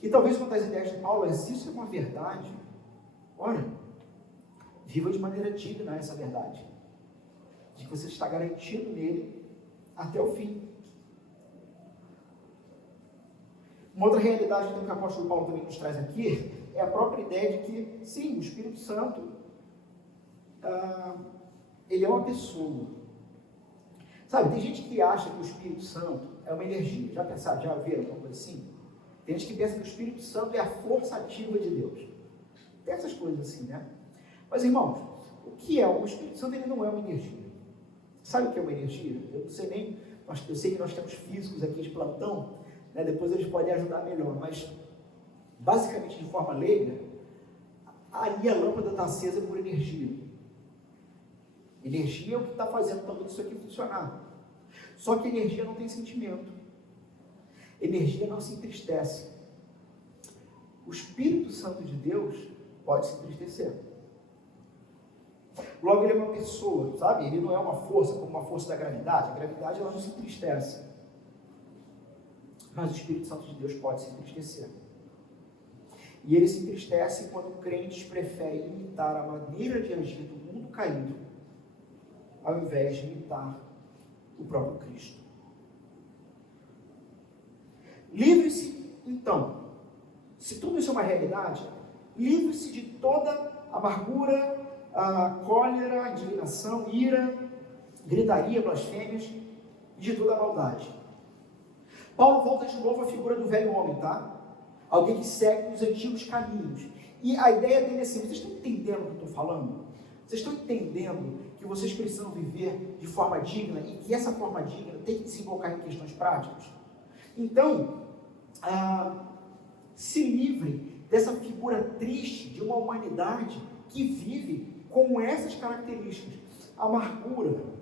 E talvez uma das ideias de Paulo é: se isso é uma verdade, olha, viva de maneira digna essa verdade, de que você está garantido nele até o fim. Uma outra realidade então, que o apóstolo Paulo também nos traz aqui é a própria ideia de que, sim, o Espírito Santo, ele é uma pessoa. Sabe, tem gente que acha que o Espírito Santo é uma energia. Já pensaram, já viram alguma coisa assim? Tem gente que pensa que o Espírito Santo é a força ativa de Deus. Tem essas coisas assim, né? Mas, irmãos, o que é? O Espírito Santo, ele não é uma energia. Sabe o que é uma energia? Eu não sei nem, eu sei que nós temos físicos aqui de plantão, né? Depois eles podem ajudar melhor, mas basicamente, de forma leiga, ali a lâmpada está acesa por energia. Energia é o que está fazendo tudo isso aqui funcionar. Só que energia não tem sentimento. Energia não se entristece. O Espírito Santo de Deus pode se entristecer. Logo, ele é uma pessoa, sabe? Ele não é uma força, como uma força da gravidade. A gravidade, ela não se entristece. Mas o Espírito Santo de Deus pode se entristecer. E ele se entristece quando crentes preferem imitar a maneira de agir do mundo caído, ao invés de imitar o próprio Cristo. Livre-se, então, se tudo isso é uma realidade, livre-se de toda amargura, a cólera, a indignação, ira, gritaria, blasfêmias e de toda a maldade. Paulo volta de novo à figura do velho homem, tá? Alguém que segue os antigos caminhos. E a ideia dele é assim: vocês estão entendendo o que eu estou falando? Vocês estão entendendo que vocês precisam viver de forma digna e que essa forma digna tem que desembocar em questões práticas? Então, se livre dessa figura triste de uma humanidade que vive com essas características. Amargura.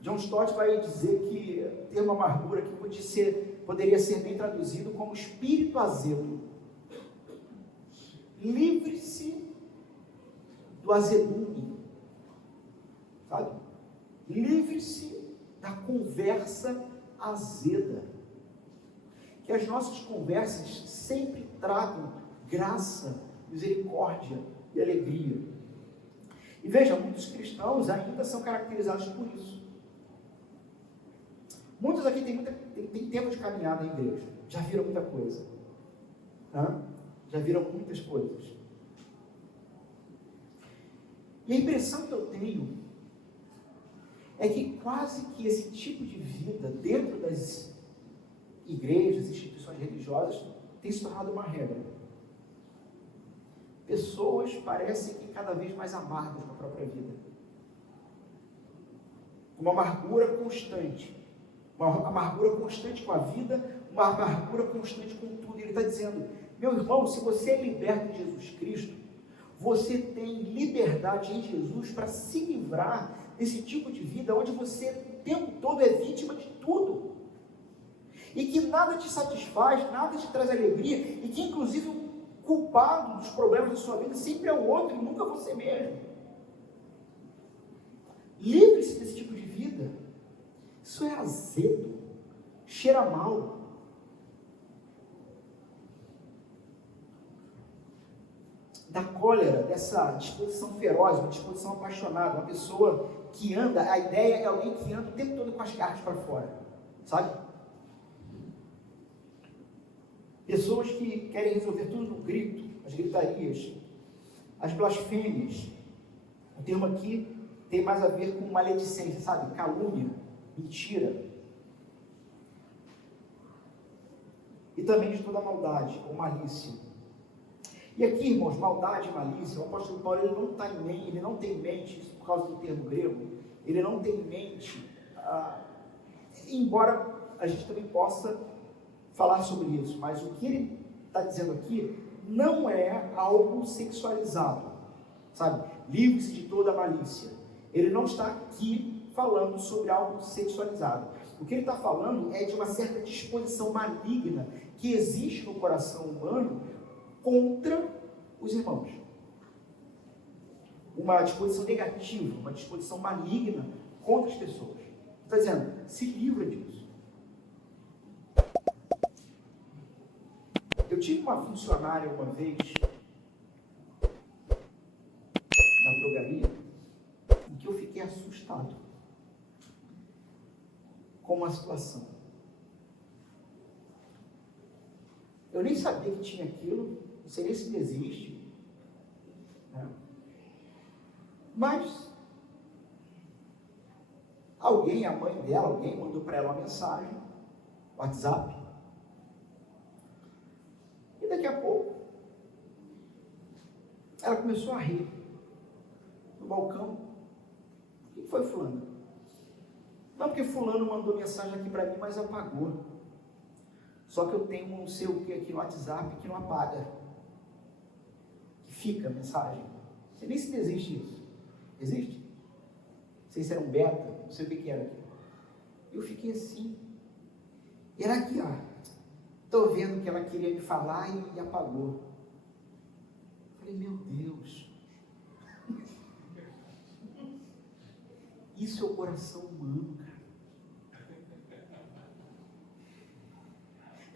John Stott vai dizer que o termo amargura que poderia ser bem traduzido como espírito azedo. Livre-se do azedume, sabe? Livre-se da conversa azeda. Que as nossas conversas sempre tragam graça, misericórdia e alegria. E veja, muitos cristãos ainda são caracterizados por isso. Muitos aqui têm tempo de caminhada na igreja, já viram muita coisa. Já viram muitas coisas. E a impressão que eu tenho é que quase que esse tipo de vida dentro das igrejas, instituições religiosas, tem se tornado uma regra. Pessoas parecem que cada vez mais amargas na própria vida. Uma amargura constante. Uma amargura constante com a vida, uma amargura constante com tudo. Ele está dizendo, meu irmão, se você é liberto em Jesus Cristo, você tem liberdade em Jesus para se livrar desse tipo de vida onde você o tempo todo é vítima de tudo. E que nada te satisfaz, nada te traz alegria, e que inclusive o culpado dos problemas da sua vida sempre é o outro e nunca você mesmo. Livre-se desse tipo de vida. Isso é azedo, cheira mal. Da cólera, dessa disposição feroz, uma disposição apaixonada, uma pessoa que anda, a ideia é alguém que anda o tempo todo com as garras para fora, sabe? Pessoas que querem resolver tudo no grito, as gritarias, as blasfêmias. O termo aqui tem mais a ver com maledicência, sabe? Calúnia, mentira. E também de toda maldade ou malícia. E aqui, irmãos, maldade e malícia, o apóstolo Paulo ele não tem em mente, isso por causa do termo grego, ele não tem em mente, embora a gente também possa falar sobre isso, mas o que ele está dizendo aqui não é algo sexualizado, sabe? Livre-se de toda malícia. Ele não está aqui falando sobre algo sexualizado. O que ele está falando é de uma certa disposição maligna que existe no coração humano contra os irmãos. Uma disposição negativa, uma disposição maligna contra as pessoas. Está dizendo, se livra disso. Eu tive uma funcionária uma vez na drogaria em que eu fiquei assustado com uma situação. Eu nem sabia que tinha aquilo, não sei nem se existe, né? Mas alguém, a mãe dela, alguém mandou para ela uma mensagem, WhatsApp, e daqui a pouco ela começou a rir no balcão. O que foi, fulano? Não, porque fulano mandou mensagem aqui para mim, mas apagou. Só que eu tenho um não sei o que aqui no WhatsApp que não apaga. Que fica a mensagem. Você nem se existe isso. Existe? Não sei se era um beta, não sei o que era. Eu fiquei assim. E era aqui, ó. Estou vendo que ela queria me falar e apagou. Falei, meu Deus. Isso é o coração humano, cara.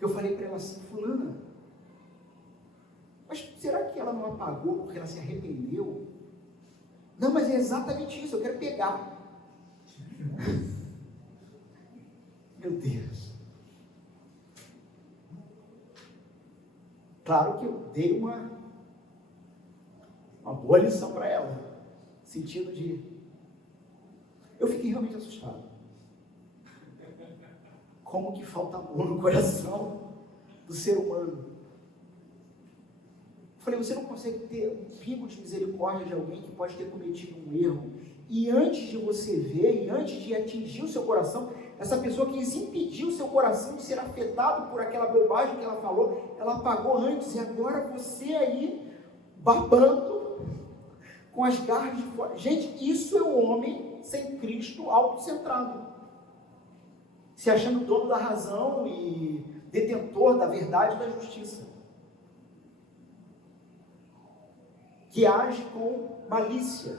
Eu falei para ela assim, fulana, mas será que ela não apagou porque ela se arrependeu? Não, mas é exatamente isso, eu quero pegar. Meu Deus. Claro que eu dei uma boa lição para ela, no sentido de... Eu fiquei realmente assustado. Como que falta amor no coração do ser humano. Eu falei, você não consegue ter um pingo de misericórdia de alguém que pode ter cometido um erro, e antes de você ver, e antes de atingir o seu coração, essa pessoa quis impedir o seu coração de ser afetado por aquela bobagem que ela falou, ela apagou antes, e agora você aí, babando, com as garras de fora. Gente, isso é o homem sem Cristo autocentrado, se achando dono da razão e detentor da verdade e da justiça, que age com malícia,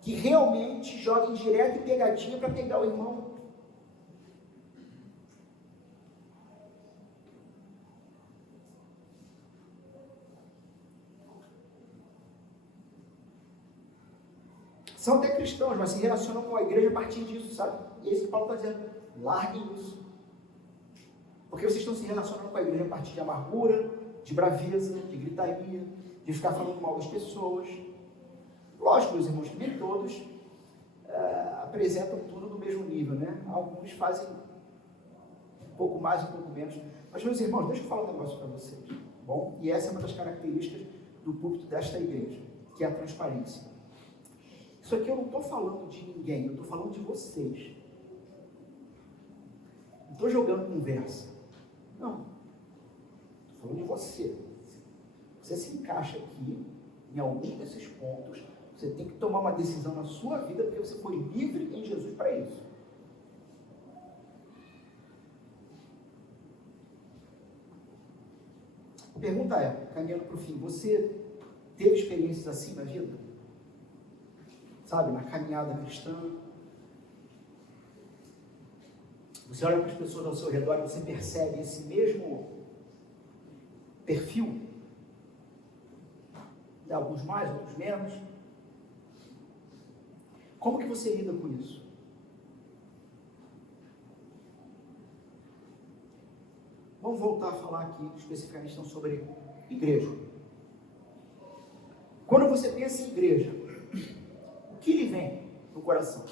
que realmente joga indireta e pegadinha para pegar o irmão. São até cristãos, mas se relacionam com a igreja a partir disso, sabe? E é isso que Paulo está dizendo. Larguem isso. Porque vocês estão se relacionando com a igreja a partir de amargura, de braveza, de gritaria, de ficar falando mal das pessoas. Lógico, meus irmãos, que nem todos apresentam tudo do mesmo nível, né? Alguns fazem um pouco mais, um pouco menos. Mas, meus irmãos, deixa eu falar um negócio para vocês. Bom, e essa é uma das características do púlpito desta igreja, que é a transparência. Isso aqui eu não estou falando de ninguém, eu estou falando de vocês. Não estou jogando conversa. Não. Estou falando de você. Você se encaixa aqui, em algum desses pontos, você tem que tomar uma decisão na sua vida, porque você foi livre em Jesus para isso. A pergunta é, caminhando para o fim, você teve experiências assim na vida? Sabe, na caminhada cristã? Você olha para as pessoas ao seu redor e você percebe esse mesmo perfil? De alguns mais, outros menos? Como que você lida com isso? Vamos voltar a falar aqui especificamente então, sobre igreja. Quando você pensa em igreja, o que lhe vem no coração?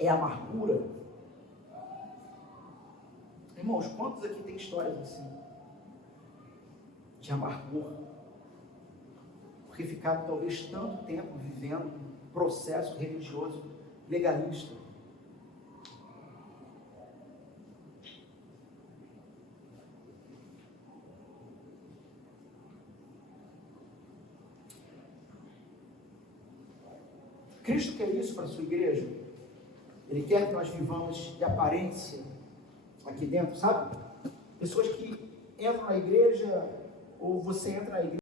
É amargura? Irmãos, quantos aqui tem histórias assim? De amargura? Porque ficaram talvez tanto tempo vivendo um processo religioso legalista. Cristo quer isso para a sua igreja. Ele quer que nós vivamos de aparência aqui dentro, sabe? Pessoas que entram na igreja, ou você entra na igreja,